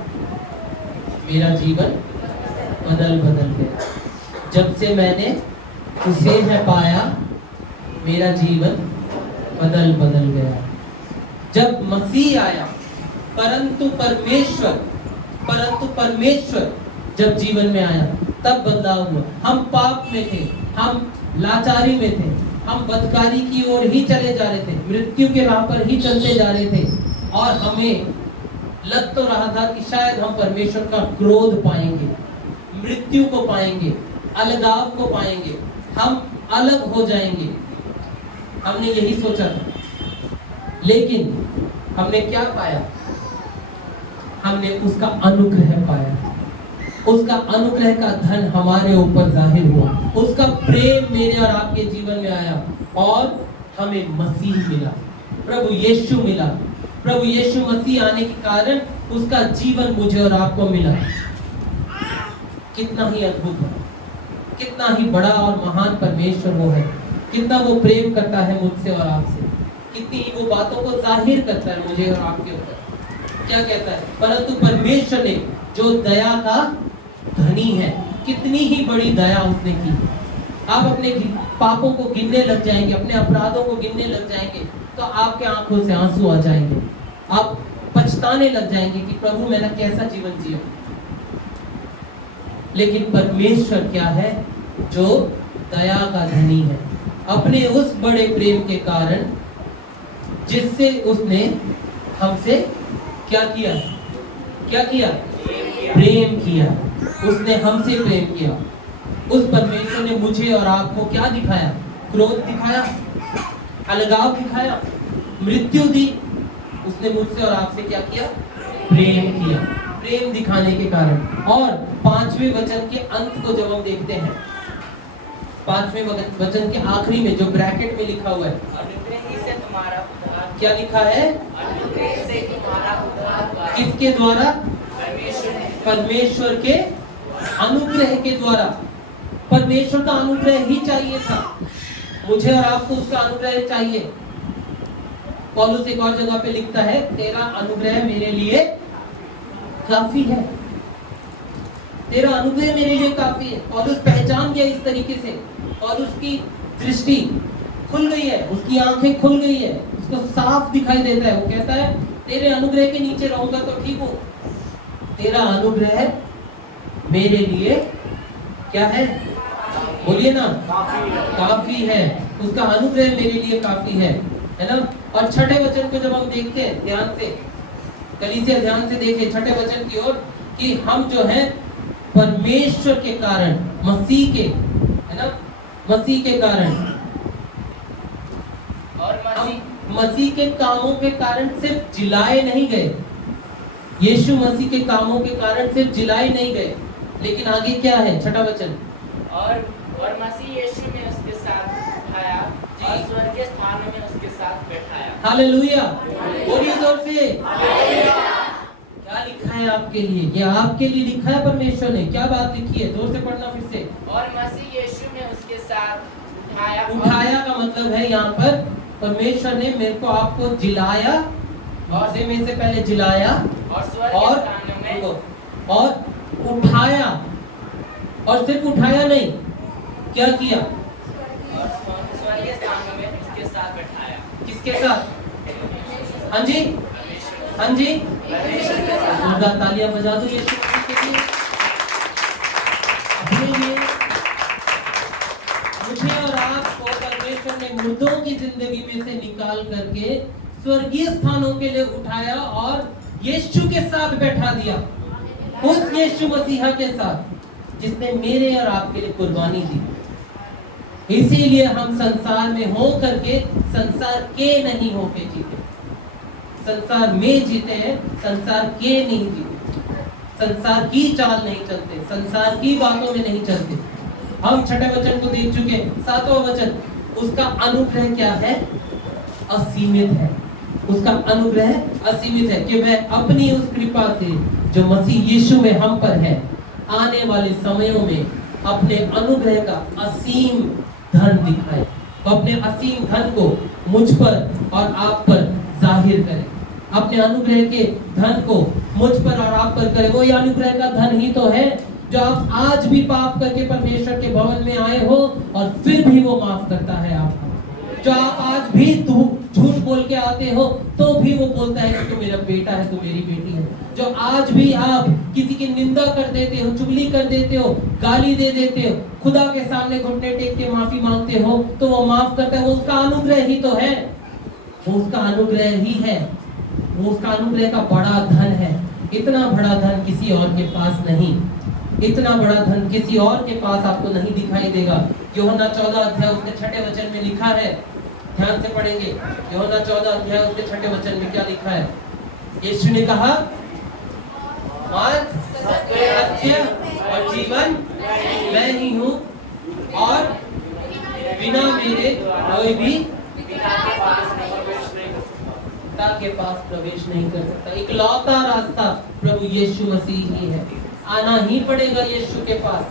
मेरा जीवन बदल गया। जब से मैंने उसे है पाया मेरा जीवन बदल गया। जब मसीह आया परंतु परमेश्वर जब जीवन में आया तब बदलाव हुआ। हम पाप में थे, हम लाचारी में थे, हम बदकारी की ओर ही चले जा रहे थे, मृत्यु के राह पर ही चलते जा रहे थे और हमें लग तो रहा था कि शायद हम परमेश्वर का क्रोध पाएंगे, मृत्यु को पाएंगे, अलगाव को पाएंगे, हम अलग हो जाएंगे। हमने यही सोचा था, लेकिन हमने क्या पाया? हमने उसका अनुग्रह पाया। उसका अनुग्रह का धन हमारे ऊपर जाहिर हुआ। उसका प्रेम मेरे और आपके जीवन में आया और हमें मसीह मिला, प्रभु यीशु मिला। प्रभु यीशु मसीह आने के कारण उसका जीवन मुझे और आपको मिला। कितना ही अद्भुत है, कितना ही बड़ा और महान परमेश्वर वो है, कितना वो प्रेम करता है मुझसे और आपसे, कितनी ही वो बातों को जाहिर करता है मुझे और आपके ऊपर। क्या कहता है? परंतु परमेश्वर ने जो दया का धनी है, कितनी ही बड़ी दया उसने की। आप अपने पापों को गिनने लग जाएंगे, अपने अपराधों को गिनने लग जाएंगे तो आपके आंखों से आंसू आ जाएंगे। आप पछताने लग जाएंगे कि प्रभु मैंने कैसा जीवन जिया। लेकिन परमेश्वर क्या है? जो दया का धनी है। अपने उस बड़े प्रेम के कारण जिससे उसने हमसे क्या किया? क्या किया? प्रेम किया। उसने हमसे प्रेम किया। उस परमेश्वर ने मुझे और आपको क्या दिखाया? क्रोध दिखाया, अलगाव दिखाया, मृत्यु दी। उसने मुझसे और आपसे क्या किया? प्रेम किया। प्रेम दिखाने के कारण। और 5वें वचन के अंत को जब हम देखते हैं, 5वें वचन के आखिरी में जो ब्रैकेट में लिखा हुआ है, अनुग्रह ही से तुम्हारा उद्धार, क्या लिखा है? अनुग्रह से तुम्हारा उद्धार हुआ है। किसके द्वारा? परमेश्वर ने। परमेश्वर के अनुग्रह के द्वारा। परमेश्वर का अनुग्रह ही चाहिए था, मुझे और आपको उसका अनुग्रह चाहिए। पौलुस एक और जगह पे लिखता है, तेरा अनुग्रह मेरे लिए काफी है। तेरा अनुग्रह मेरे लिए काफी है। पौलुस पहचान गया इस तरीके से। पौलुस की दृष्टि खुल गई है, उसकी आंखें खुल गई है, उसको साफ दिखाई देता है। वो कहता है, तेरे अनुग्रह के नीचे रहूंगा तो ठीक हूँ, तेरा अनुग्रह मेरे लिए क्या है? बोलिए ना, काफी है। उसका अनुग्रह मेरे लिए काफी है ना। और छठे वचन को जब हम देखते हैं ध्यान से, कलीसिया ध्यान से देखें छठे वचन की ओर, कि हम जो है परमेश्वर के कारण, मसीह के, है ना, मसीह के कारण, और मसीह के कामों के कारण सिर्फ जिलाए नहीं गए। यीशु मसीह के कामों के कारण सिर्फ जिलाए नहीं गए, लेकिन आगे क्या है? छठा वचन, और मसीह यीशु ने उसके साथ उठाया और स्वर्गीय स्थानों में उसके साथ बैठाया। हालेलुया। बोलिए जोर से। क्या लिखा है आपके लिए? ये आपके लिए लिखा है परमेश्वर ने। क्या बात लिखी है? जोर से पढ़ना फिर से। और मसीह यीशु ने उसके साथ उठाया। उठाया का मतलब है यहाँ पर परमेश्वर ने मेरे को आपको जिलाया, और से पहले जिलाया और स्वर्गीय स्थानों में और उठाया। और सिर्फ उठाया नहीं, क्या किया? और स्वर्गीय स्थानों में उसके साथ बैठाया। किसके साथ? हाँ जी, हाँ जी, जोरदार तालियां बजा दो यीशु मसीह के लिए। अपने लिए, मुझे और आपको परमेश्वर ने मुर्दों की जिंदगी में से निकाल करके स्वर्गीय स्थानों के लिए उठाया और यीशु के साथ बैठा दिया। उस यीशु मसीहा के साथ जिसने मेरे और आपके लिए कुर्बानी दी। इसीलिए हम संसार में हो करके संसार के नहीं होके जीते। संसार में जीते हैं, संसार के नहीं जीते। संसार की चाल नहीं चलते, संसार की बातों में नहीं चलते। हम छठे वचन को देख चुके। सातवां वचन, उसका अनुग्रह क्या है? असीमित है। उसका अनुग्रह असीमित है कि वह अपनी उस कृपा से जो मसीह यीशु में हम पर है, आने वाले समयों में अपने अनुग्रह का असीम धन दिखाए। वो अपने असीम धन को मुझ पर और आप पर जाहिर करे। अपने अनुग्रह के धन को मुझ पर और आप पर करे। वो ये अनुग्रह का धन ही तो है जो आप आज भी पाप करके परमेश्वर के भवन में आए हो और फिर भी वो माफ करता है आपको। जो आप आज भी झूठ बोल के आते हो तो भी वो बोलता है कि तू मेरा बेटा है, तू मेरी बेटी है। जो आज भी आप किसी की निंदा कर देते हो, चुगली कर देते हो, गाली दे देते हो, खुदा के सामने घुटने टेक के माफी मांगते हो तो वो माफ करता है। वो उसका अनुग्रह ही तो है। वो उसका अनुग्रह ही है। वो उसका अनुग्रह का बड़ा धन है। इतना बड़ा धन किसी और के पास नहीं। इतना बड़ा धन किसी और के पास आपको नहीं दिखाई देगा। यूहन्ना 14 अध्याय उसके 6 वचन में लिखा है, ध्यान से पढ़ेंगे। यूहन्ना 14 अध्याय उसके 6 वचन में क्या लिखा है? यीशु ने कहा, सत्य और जीवन मैं ही हूँ, और बिना मेरे कोई भी पिता के पास प्रवेश नहीं कर सकता। इकलौता रास्ता प्रभु यीशु मसीह ही है। आना ही पड़ेगा यीशु के पास,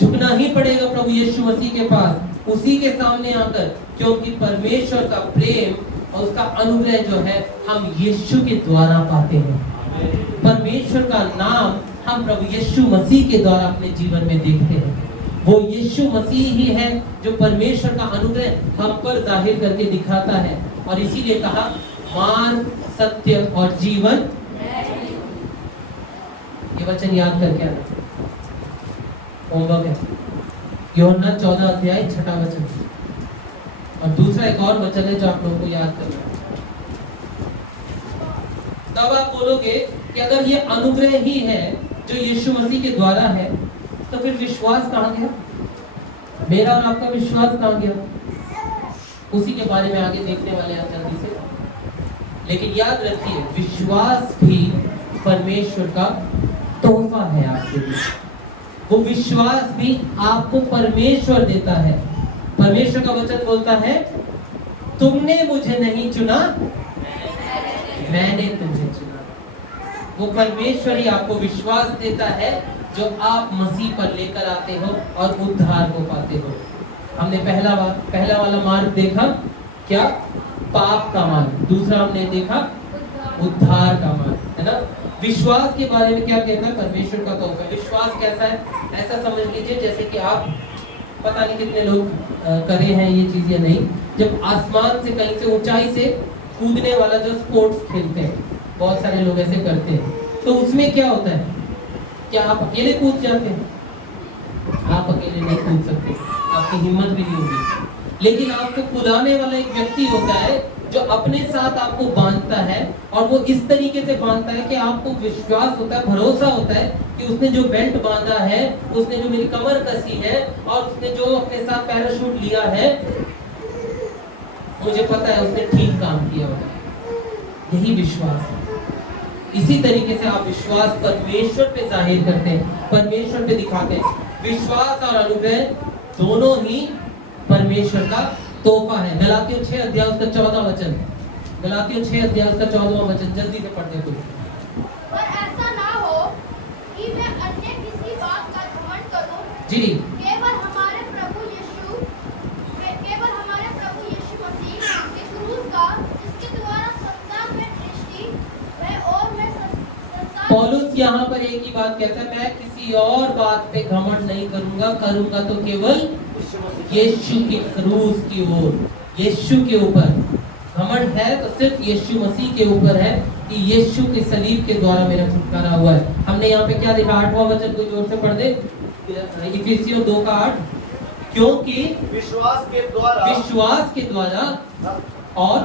झुकना ही पड़ेगा प्रभु यीशु मसीह के पास, उसी के सामने आकर, क्योंकि परमेश्वर का प्रेम और उसका अनुग्रह जो है हम यीशु के द्वारा पाते हैं। परमेश्वर का नाम हम प्रभु यीशु मसीह के द्वारा अपने जीवन में देखते हैं। वो यीशु मसीह ही है जो परमेश्वर का अनुग्रह हम पर जाहिर करके दिखाता है। और इसीलिए कहा, मार्ग, सत्य और जीवन। ये वचन याद करके आना, होमवर्क है। यूहन्ना 14 अध्याय 6 वचन, और दूसरा एक और वचन है जो आप लोगों को याद करना है। तब आप बोलोगे कि अगर ये अनुग्रह ही है जो यीशु मसीह के द्वारा है, तो फिर विश्वास कहाँ गया? मेरा और आपका विश्वास कहाँ गया? उसी के बारे में आगे देखने वाले हैं जल्दी से। लेकिन याद रखिए, विश्वास भी परमेश्वर का तोहफा है आपके लिए। वो विश्वास भी आपको परमेश्वर देता है। परमेश्वर का वचन बोलता है, तुमने मुझे नहीं चुना, मैंने तुम्हें चुना। वो परमेश्वर ही आपको विश्वास देता है जो आप मसीह पर लेकर आते हो और उद्धार को पाते हो। हमने पहला वाला मार्ग देखा, क्या? पाप का मार्ग। दूसरा हमने देखा उद्धार का मार्ग, है ना? विश्वास के बारे में क्या कहता है? परमेश्वर का तोहफा। विश्वास कैसा है? ऐसा समझ लीजिए जैसे कि आप, पता नहीं कितने लोग करे हैं ये चीज या नहीं, जब आसमान से कहीं से ऊंचाई से कूदने वाला जो स्पोर्ट्स खेलते हैं, बहुत सारे लोग ऐसे करते हैं, तो उसमें क्या होता है? क्या आप अकेले कूद जाते हैं? आप अकेले नहीं कूद सकते, आपकी हिम्मत भी नहीं होगी। लेकिन आपको कुदाने वाला एक व्यक्ति होता है जो अपने साथ आपको बांधता है, और वो इस तरीके से बांधता है कि आपको विश्वास होता है, भरोसा होता है कि उसने जो बेल्ट बांधा है, उसने जो मेरी कमर कसी है, और उसने जो अपने साथ पैराशूट लिया है, मुझे पता है उसने ठीक काम किया होगा। यही विश्वास है। इसी तरीके से आप विश्वास परमेश्वर पे जाहिर करते हैं, परमेश्वर पे दिखाते हैं। विश्वास और अनुग्रह दोनों ही परमेश्वर का तोहफा है। गलातियों 6 अध्याय उसका 14 वचन, गलातियों 6 अध्याय उसका 14वां वचन, जल्दी से पढ़ते कोई। पर ऐसा ना हो कि मैं अन्य किसी बात का घमंड करूं, जी, केवल हमारे प्रभु यीशु मसीह के क्रूस का, जिसके द्वारा संसार में दृष्टि है, और मैं संसार। पौलुस यहाँ पर एक ही बात कहता है, मैं किसी और बात पे घमंड नहीं करूंगा, करूंगा तो केवल यीशु के क्रूस की ओर, यीशु के ऊपर। घमंड है तो सिर्फ यीशु मसीह के ऊपर है कि यीशु के सलीब के द्वारा मेरा छुटकारा हुआ है। हमने यहाँ पे क्या देखा? 8वां वचन कोई जोर से पढ़ दे, इफिसियों 2:8। क्योंकि विश्वास के द्वारा और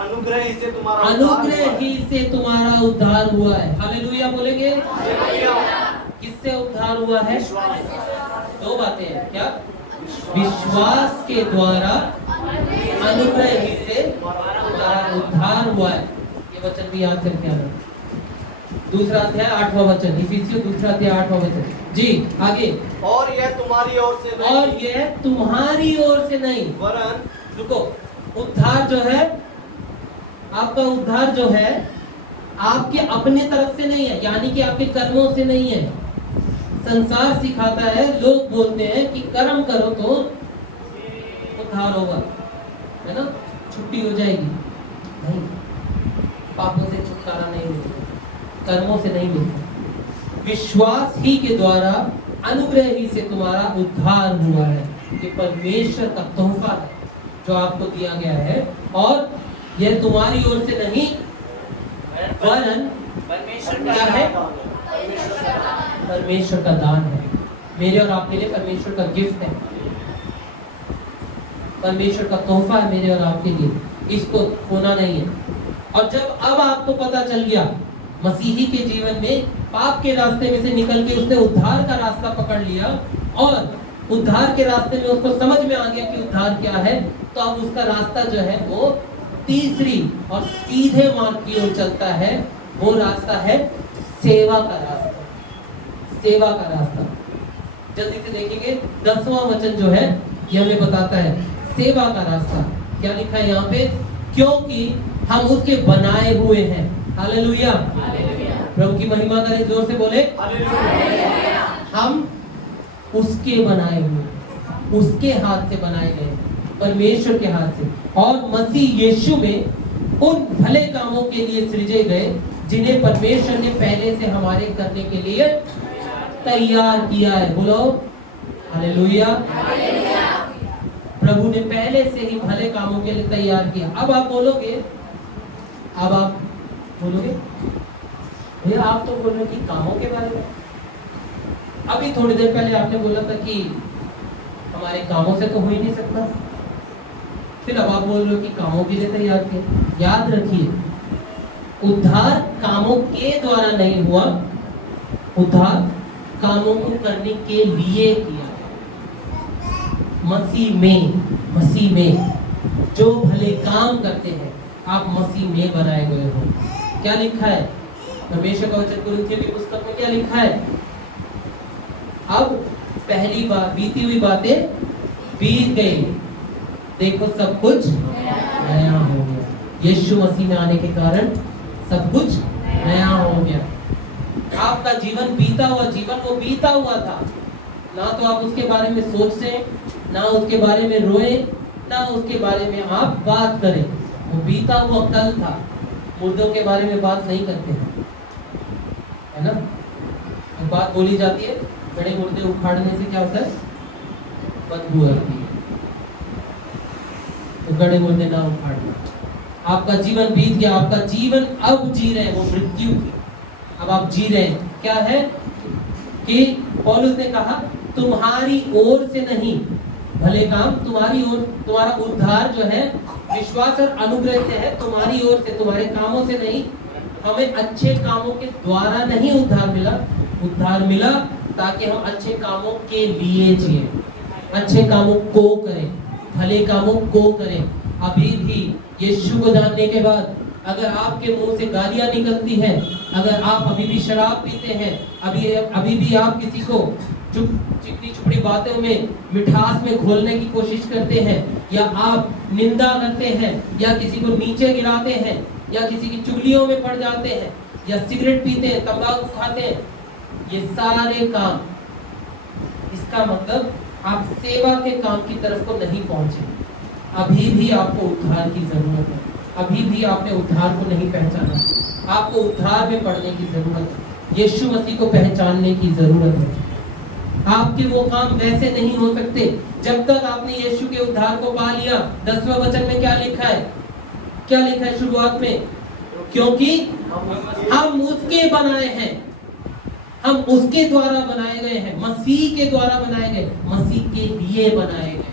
अनुग्रह ही से तुम्हारा उद्धार हुआ है। हालेलुया बोलेंगे? हालेलुया। किससे उद्धार हुआ है? दो बातें हैं, क्या? विश्वास के द्वारा अनुग्रह ही से उद्धार हुआ है। ये वचन भी याद करके आना। दूसरा अध्याय 8वां वचन, इफिसियों दूसरा अध्याय 8वां वचन। जी आगे। और यह तुम्हारी ओर से नहीं, और यह तुम्हारी ओर से नहीं, वरन, रुको, उद्धार जो है, आपका उद्धार जो है आपके अपने तरफ से नहीं है, यानी कि आपके कर्मों से नहीं है। संसार सिखाता है, लोग बोलते हैं कि कर्म करो तो उद्धार होगा, है ना, छुट्टी हो जाएगी। नहीं, पापों से छुटकारा नहीं मिलता, कर्मों से नहीं मिलता। विश्वास ही के द्वारा, अनुग्रह ही से तुम्हारा उद्धार हुआ है। ये परमेश्वर का तोहफा है जो आपको दिया गया है, और यह तुम्हारी ओर से नहीं वरन परमेश्वर क्या है? परमेश्वर का दान है। मेरे और आपके लिए परमेश्वर का गिफ्ट है, परमेश्वर का तोहफा है मेरे और आपके लिए, इसको खोना नहीं है। और जब अब आपको पता चल गया, मसीही के जीवन में पाप के रास्ते में से निकल के उसने उद्धार का रास्ता पकड़ लिया, और उद्धार के रास्ते में उसको समझ में आ गया कि उद्धार क्या है, तो अब उसका रास्ता जो है वो तीसरी और सीधे मार्ग की ओर चलता है। वो रास्ता है सेवा का रास्ता, सेवा का रास्ता। जल्दी से देखेंगे 10वां वचन जो है ये हमें बताता है सेवा का रास्ता। क्या लिखा है यहाँ पे? क्योंकि हम उसके बनाए हुए हैं। हालेलुया, प्रभु की महिमा करें, जोर से बोले हालेलुया। हम उसके बनाए हुए, उसके हाथ से बनाए गए, परमेश्वर के हाथ से, और मसीह यीशु में उन भले कामों के लिए सृजे गए जिन्हें परमेश्वर ने पहले से हमारे करने के लिए तैयार किया है। बोलो हालेलुया। प्रभु ने पहले से ही भले कामों के लिए तैयार किया। अब आप बोलोगे भैया आप तो बोल रहे कि कामों के बारे में, अभी थोड़ी देर पहले आपने बोला था कि हमारे कामों से तो हो ही नहीं सकता, फिर अब आप बोल रहे हो कि कामों के लिए तैयार किया। याद रखिए, उद्धार कामों के द्वारा नहीं हुआ, उद्धार कामों को करने के लिए किया। मसीह में जो भले काम करते हैं आप मसीह में बनाए गए हो। क्या लिखा है परमेश्वर का वचन कुरिन्थियों की पुस्तक में? क्या लिखा है? अब पहली बार बीती हुई बातें बीत गई, देखो सब कुछ नया हो गया। यीशु मसीह में आने के कारण सब कुछ नया हो गया। आपका जीवन बीता हुआ जीवन वो बीता हुआ था, ना तो आप उसके बारे में सोचते, ना उसके बारे में रोए, ना उसके बारे में आप बात करें। वो बीता हुआ कल था। मुर्दों के बारे में बात नहीं करते हैं, है ना? एक बात बोली जाती है, बड़े मुर्दे उखाड़ने से क्या होता है? बदबू आती है। तो गड़े मुर्दे ना उखाड़ना। आपका जीवन बीत गया, आपका जीवन अब जी रहे हैं, वो मृत्यु थी, अब आप जी रहे हैं। क्या है कि पौलुस ने कहा तुम्हारी ओर से नहीं, भले काम तुम्हारी ओर, तुम्हारा उद्धार जो है विश्वास और अनुग्रह से है, तुम्हारी ओर से, तुम्हारे कामों से नहीं। हमें अच्छे कामों के द्वारा नहीं उद्धार मिला, उद्धार मिला ताकि हम अच्छे कामों के लिए जिए, अच्छे कामों को करें, भले कामों को करें। अभी भी यीशु को जानने के बाद अगर आपके मुंह से गालियां निकलती हैं, अगर आप अभी भी शराब पीते हैं, अभी भी आप किसी को चिकनी चुपड़ी बातों में मिठास में घोलने की कोशिश करते हैं, या आप निंदा करते हैं, या किसी को नीचे गिराते हैं, या किसी की चुगलियों में पड़ जाते हैं, या सिगरेट पीते हैं, तंबाकू खाते हैं, ये सारे काम, इसका मतलब आप सेवा के काम की तरफ को नहीं पहुंचे। अभी भी आपको उद्धार की जरूरत है, अभी भी आपने उद्धार को नहीं पहचाना, आपको उद्धार में पढ़ने की जरूरत है, यीशु मसीह को पहचानने की जरूरत है। आपके वो काम वैसे नहीं हो सकते जब तक आपने यीशु के उद्धार को पा लिया। 10वां वचन में क्या लिखा है? क्या लिखा है शुरुआत में? क्योंकि हम उसके बनाए हैं, हम उसके द्वारा बनाए गए हैं, मसीह के द्वारा बनाए गए, मसीह के लिए बनाए गए।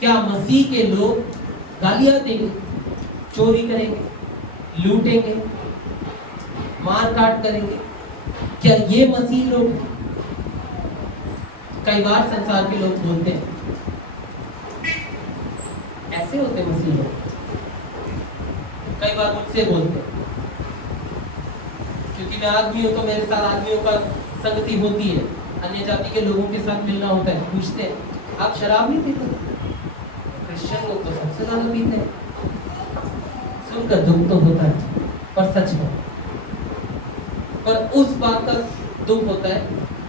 क्या मसीह के लोग गालियां देंगे, चोरी करेंगे, लूटेंगे, मार काट करेंगे? क्या ये मसीह लोग? कई बार संसार के लोग बोलते हैं ऐसे होते मसीह लोग, कई बार मुझसे बोलते हैं, क्योंकि मैं आदमी हूं तो मेरे साथ आदमियों का संगति होती है, अन्य जाति के लोगों के साथ मिलना होता है। पूछते हैं आप शराब नहीं पीते? क्रिश्चियन लोग तो सबसे ज्यादा पीते हैं। सुनकर दुख तो होता है, पर सच है। पर उस बात का दुख होता है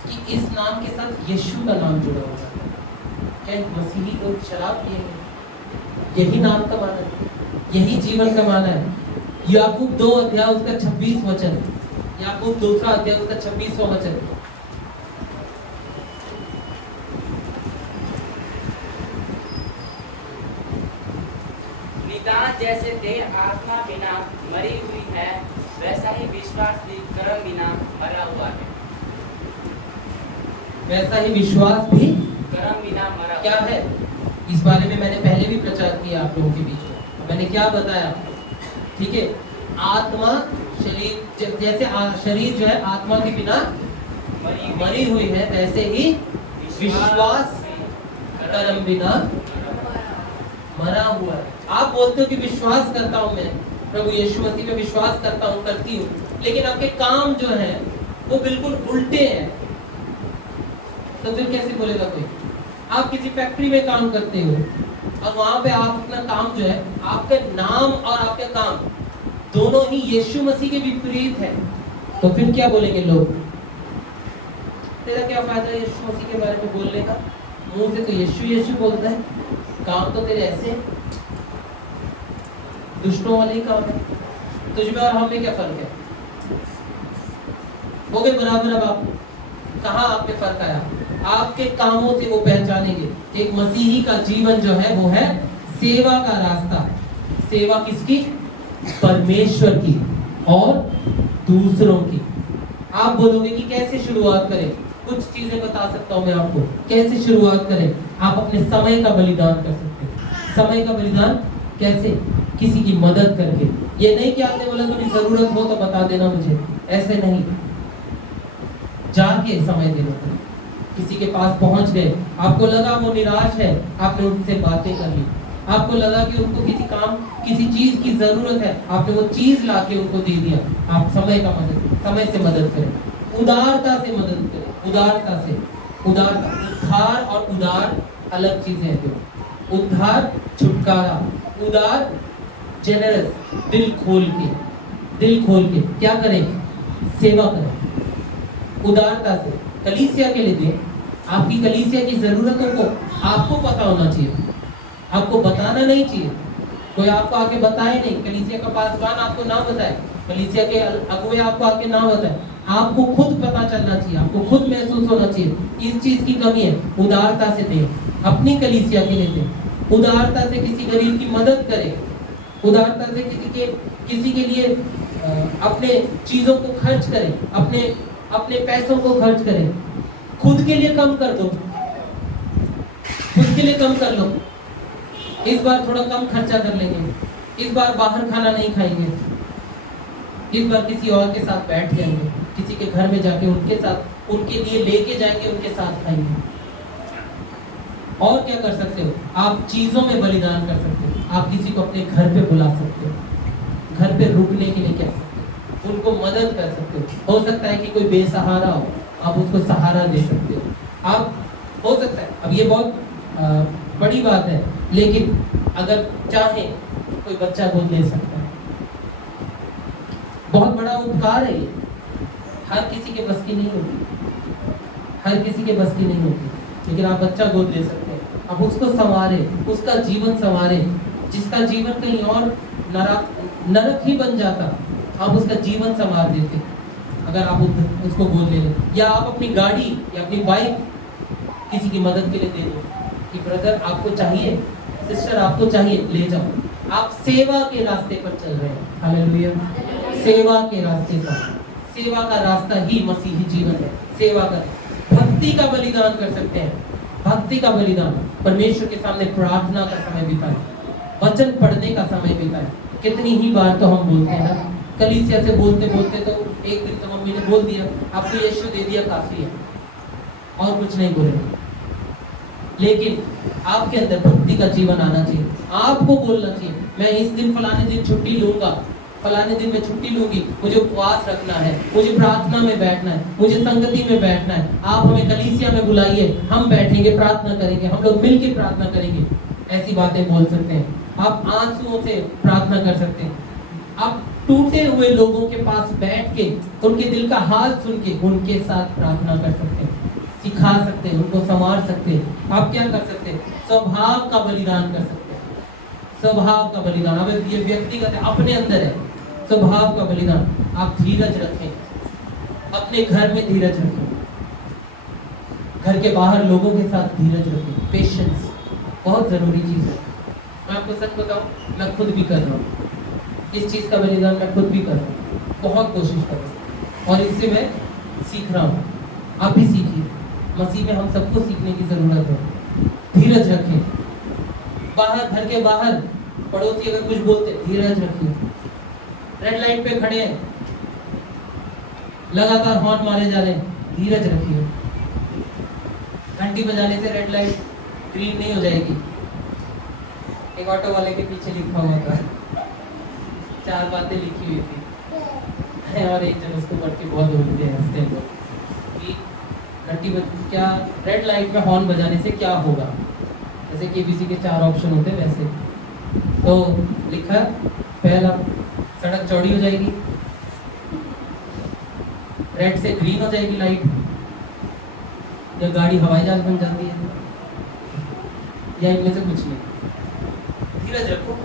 कि इस नाम के साथ यीशु का नाम जुड़ा हुआ है। क्या मसीही लोग शराब पिएंगे? यही नाम का माना है, यही जीवन का माना है। याकूब 2 अध्याय उसका 26 वचन, याकूब 2 अध्याय उसका 26वां वचन। निदान जैसे देह आत्मा बिना मरी हुई है, वैसा ही विश्वास भी कर्म बिना मरा हुआ है। वैसा ही विश्वास भी कर्म बिना मरा क्या है? इस बारे में मैंने पहले भी प्रचार किया आप लोगों के बीच में। मैंने क्या बताया? ठीक है, आत्मा शरीर, जैसे शरीर जो है आत्मा के बिना मरी हुई है, वैसे ही विश्वास कर्म बिना मरा हुआ है। आप बोलते हो कि विश्वास करता हूं, मैं प्रभु यीशु मसीह में विश्वास करता हूं, करती हूं, लेकिन आपके काम जो है वो बिल्कुल उल्टे हैं, तो फिर कैसे बोलेगा कोई? आप किसी फैक्ट्री में काम करते हो और वहां पे आप अपना काम जो है, आपका नाम और आपका काम दोनों ही यीशु मसीह के विपरीत है, तो फिर क्या बोलेंगे लोग? तेरा क्या फायदा यीशु मसीह के बारे में बोलने का? मुंह से तो यीशु यीशु बोलता है, काम तो तेरे ऐसे दुष्टों वाले ही काम है। तुझमें और हम में क्या फर्क है? हो गए बराबर। अब आप कहाँ आप में फर्क आया? आपके कामों से वो पहचानेंगे। एक मसीही का जीवन जो है वो है सेवा का रास्ता। सेवा किसकी? परमेश्वर की और दूसरों की। आप बोलोगे कि कैसे शुरुआत करें? कुछ चीजें बता सकता हूं मैं आपको, कैसे शुरुआत करें। आप अपने समय का बलिदान कर सकते हैं। समय का बलिदान कैसे? किसी की मदद करके, ये नहीं कि आपने बोला कभी जरूरत हो तो बता देना मुझे, ऐसे नहीं। जाके समय देना पड़ेगा। किसी के पास पहुंच गए, आपको लगा वो निराश है, आपने उनसे बातें कर ली। आपको लगा कि उनको किसी चीज की जरूरत है, आपने वो चीज लाके उनको दे दिया। आप समय से मदद करें, उदारता से मदद करें, उदारता से। उद्धार और उदार अलग चीजें हैं। उद्धार छुटकारा, उदार जेनरस, दिल खोल के क्या करें? सेवा करें उदारता से। कलीसिया के लिए दें। आपकी कलीसिया की जरूरतों को आपको पता होना चाहिए, आपको बताना नहीं चाहिए। कोई आपको आके बताए नहीं, कलीसिया का पासवान आपको ना बताए, कलीसिया के अगुवे आपको आके ना बताए, आपको खुद पता चलना चाहिए, आपको खुद महसूस होना चाहिए इस चीज की कमी है। उदारता से दें, अपनी कलीसिया के लिए दें। उदारता से किसी गरीब की मदद करें, उदारता से किसी के लिए अपने चीजों को खर्च करें, अपने पैसों को खर्च करें। खुद के लिए कम कर दो, खुद के लिए कम कर लो। इस बार थोड़ा कम खर्चा कर लेंगे, इस बार बाहर खाना नहीं खाएंगे, इस बार किसी और के साथ बैठ जाएंगे, किसी के घर में जाके उनके लिए लेके जाएंगे, उनके साथ खाएंगे। और क्या कर सकते हो? आप चीजों में बलिदान कर सकते हो। आप किसी को अपने घर पे बुला सकते हो, घर पे रुकने के लिए कह सकते हो, उनको मदद कर सकते हो सकता है कि कोई बेसहारा हो, आप उसको सहारा दे सकते हो। आप हो सकता है, अब ये बहुत बड़ी बात है, लेकिन अगर चाहे कोई बच्चा गोद ले सकता है। बहुत बड़ा उपकार है ये, हर किसी के बस की नहीं होती, हर किसी के बस की नहीं होती, लेकिन आप बच्चा गोद ले सकते हैं। आप उसको संवारे, उसका जीवन संवारे। जिसका जीवन कहीं और नरक ही बन जाता, आप उसका जीवन संवार देते अगर आप उसको गोद ले लें। या आप अपनी गाड़ी या अपनी बाइक किसी की मदद के लिए दे दो कि ब्रदर आपको चाहिए, सिस्टर आपको चाहिए, ले जाओ। आप सेवा के रास्ते पर चल रहे हैं। हालेलुया। सेवा के रास्ते पर, सेवा का रास्ता ही मसीही जीवन है। सेवा करें, भक्ति का बलिदान कर सकते हैं। भक्ति का बलिदान, परमेश्वर के सामने प्रार्थना का समय बिताएं, वचन पढ़ने का समय बिताएं। कितनी ही बार तो हम बोलते हैं ना, कलीसिया से बोलते बोलते तो एक दिन तो मम्मी ने बोल दिया, आपको यीशु दे दिया काफी है, और कुछ नहीं बोलेंगे। लेकिन आपके अंदर भक्ति का जीवन आना चाहिए। आपको बोलना चाहिए, मैं इस दिन फलाने दिन छुट्टी लूंगा, फलाने दिन मैं छुट्टी लूंगी, मुझे उपवास रखना है, मुझे प्रार्थना में बैठना है, मुझे संगति में बैठना है। आप हमें कलीसिया में बुलाइए, हम बैठेंगे, प्रार्थना करेंगे, हम लोग मिलकर प्रार्थना करेंगे। ऐसी बातें बोल सकते हैं। आप आंसुओं से प्रार्थना कर सकते हैं। आप टूटे हुए लोगों के पास बैठ के उनके दिल का हाल सुन के उनके साथ प्रार्थना कर सकते हैं, सिखा सकते हैं, उनको संवार सकते हैं। आप क्या कर सकते हैं? स्वभाव का बलिदान कर सकते हैं। स्वभाव का बलिदान, अब ये व्यक्तिगत है, अपने अंदर है। स्वभाव का बलिदान, आप धीरज रखें, अपने घर में धीरज रखें, घर के बाहर लोगों के साथ धीरज रखें। पेशेंस बहुत जरूरी चीज है। मैं आपको सच बताऊं, मैं खुद भी कर रहा हूँ इस चीज का बलिदान, मैं खुद भी कर रहा हूँ, बहुत कोशिश कर रहा हूँ और इससे मैं सीख रहा हूँ। आप भी सीखिए, मसीह में हम सबको सीखने की जरूरत है। धीरज रखें, बाहर, घर के बाहर पड़ोसी अगर कुछ बोलते, धीरज रखिए। रेड लाइट पे खड़े हैं, लगातार हॉर्न मारे जा रहे हैं, धीरज रखिए। घंटी बजाने से रेड लाइट ग्रीन नहीं हो जाएगी। एक ऑटो वाले के पीछे लिखा हुआ था, 4 बातें लिखी हुई थी और एक जन उसको पढ़ के बहुत रोते हैं, हंसते हैं कि घंटी क्या रेड लाइट में हॉर्न बजाने से क्या होगा। जैसे केबीसी के 4 ऑप्शन होते हैं वैसे। तो लिखा, पहला, सड़क चौड़ी हो जाएगी, रेड से ग्रीन हो जाएगी लाइट, या गाड़ी हवाई जहाज बन जाती है, या इनमें से कुछ नहीं। धीरज रखो,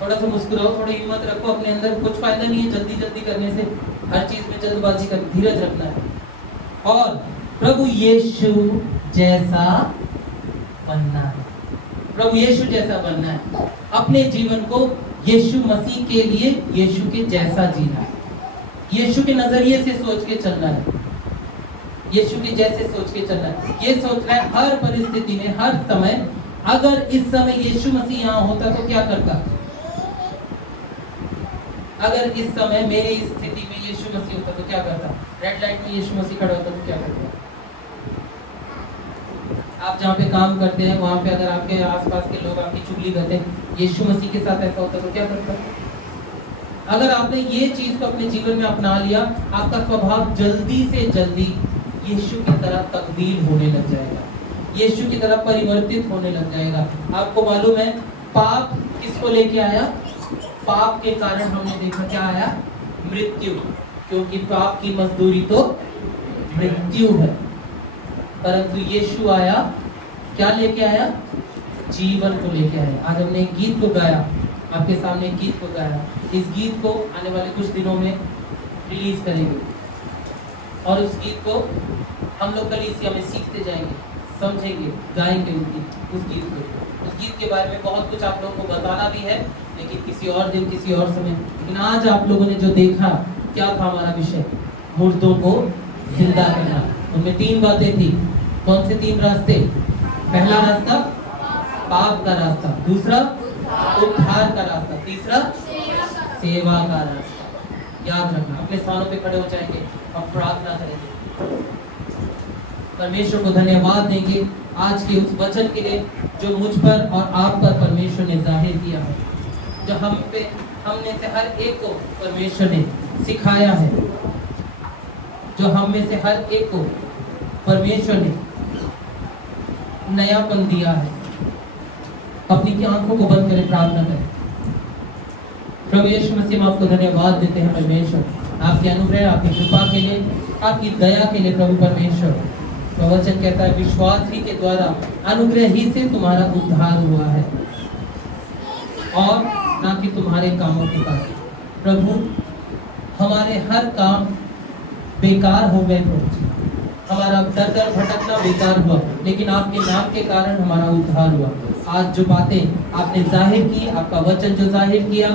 थोड़ा सा मुस्कुराओ, थोड़ी हिम्मत रखो अपने अंदर। कुछ फायदा नहीं है जल्दी जल्दी करने से, हर चीज में जल्दबाजी कर, धीरज रखना है और प्रभु यीशु जैसा बनना है। प्रभु यीशु जैसा बनना है। अपने जीवन को यीशु मसीह के लिए यीशु के जैसा जीना है। यीशु के नजरिए से सोच के चलना है, यीशु के जैसे सोच के चलना है। ये सोचना है हर परिस्थिति में, हर समय। अगर इस समय यीशु मसीह यहाँ होता तो क्या करता? अगर इस समय मेरी स्थिति में यीशु मसीह होता तो क्या करता? रेड लाइट में यीशु मसीह खड़ा होता तो क्या करता? आप जहाँ पे काम करते हैं वहाँ पे अगर आपके आसपास के लोग आपकी चुगली करते हैं, यीशु मसीह के साथ ऐसा होता तो क्या करता? अगर आपने ये चीज को अपने जीवन में अपना लिया, आपका स्वभाव जल्दी से जल्दी यीशु की तरह तब्दील होने लग जाएगा, यीशु की तरह परिवर्तित होने लग जाएगा। आपको मालूम है पाप किसको लेके आया? पाप के कारण हमने देखा क्या आया? मृत्यु, क्योंकि पाप की मजदूरी तो मृत्यु है। परंतु यीशु आया, क्या लेके आया? जीवन को लेके आया। आज हमने एक गीत को गाया, आपके सामने एक गीत को गाया। इस गीत को आने वाले कुछ दिनों में रिलीज करेंगे और उस गीत को हम लोग कलीसिया में सीखते जाएंगे, समझेंगे, गाएंगे उस गीत को। उस गीत के बारे में बहुत कुछ आप लोगों को बताना भी है, लेकिन किसी और दिन, किसी और समय। लेकिन आज आप लोगों ने जो देखा, क्या था हमारा विषय? मुर्दों को जिंदा करना। उनमें 3 बातें थी। कौन से 3 रास्ते? पहला रास्ता पाप का रास्ता, दूसरा उद्धार का रास्ता, तीसरा सेवा का रास्ता। याद रखना। अपने स्थानों पे खड़े हो जाएंगे और प्रार्थना करेंगे, परमेश्वर को धन्यवाद देंगे आज के उस वचन के लिए जो मुझ पर और आप पर परमेश्वर ने जाहिर किया है, जो हमने से हर एक को परमेश्वर ने सिखाया है, जो हम में से हर एक को परमेश्वर ने नयापन दिया है। अपनी आंखों को बंद करें, प्रार्थना करें। प्रभु यीशु मसीह, हम आपको धन्यवाद देते हैं परमेश्वर, आपके अनुग्रह, आपकी कृपा के लिए, आपकी दया के लिए। प्रभु परमेश्वर, तो वचन कहता है विश्वास ही के द्वारा, अनुग्रह ही से तुम्हारा उद्धार हुआ है और ना कि तुम्हारे कामों के कारण। प्रभु, हमारे हर काम बेकार हो गए प्रभु जी, हमारा दर दर भटकना बेकार हुआ, लेकिन आपके नाम के कारण हमारा उद्धार हुआ। आज जो बातें आपने जाहिर की, आपका वचन जो जाहिर किया,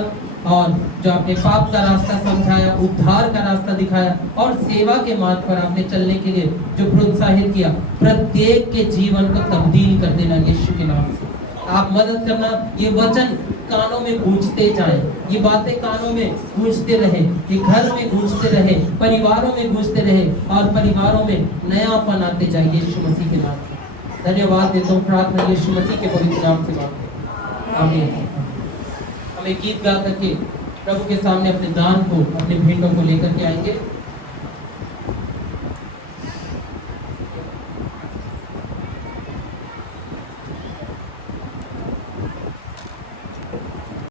और जो आपने पाप का रास्ता समझाया, उद्धार का रास्ता दिखाया, और सेवा के मार्ग पर आपने चलने के लिए जो प्रोत्साहित किया, प्रत्येक के जीवन को तब्दील कर देना यीशु के नाम से। आप मदद करना, ये वचन कानों में गूंजते जाए, ये बातें कानों में गूंजते रहे, ये घर में गूंजते रहे, परिवारों में गूंजते रहे, और परिवारों में नयापन आते जाए यीशु मसीह के नाम से। धन्यवाद देता हूँ, प्रार्थना यीशु मसीह के पवित्र नाम से मांगते हैं, आमीन। हम एक गीत गा करके प्रभु के सामने अपने दान को, अपने भेंटों को लेकर के आएंगे।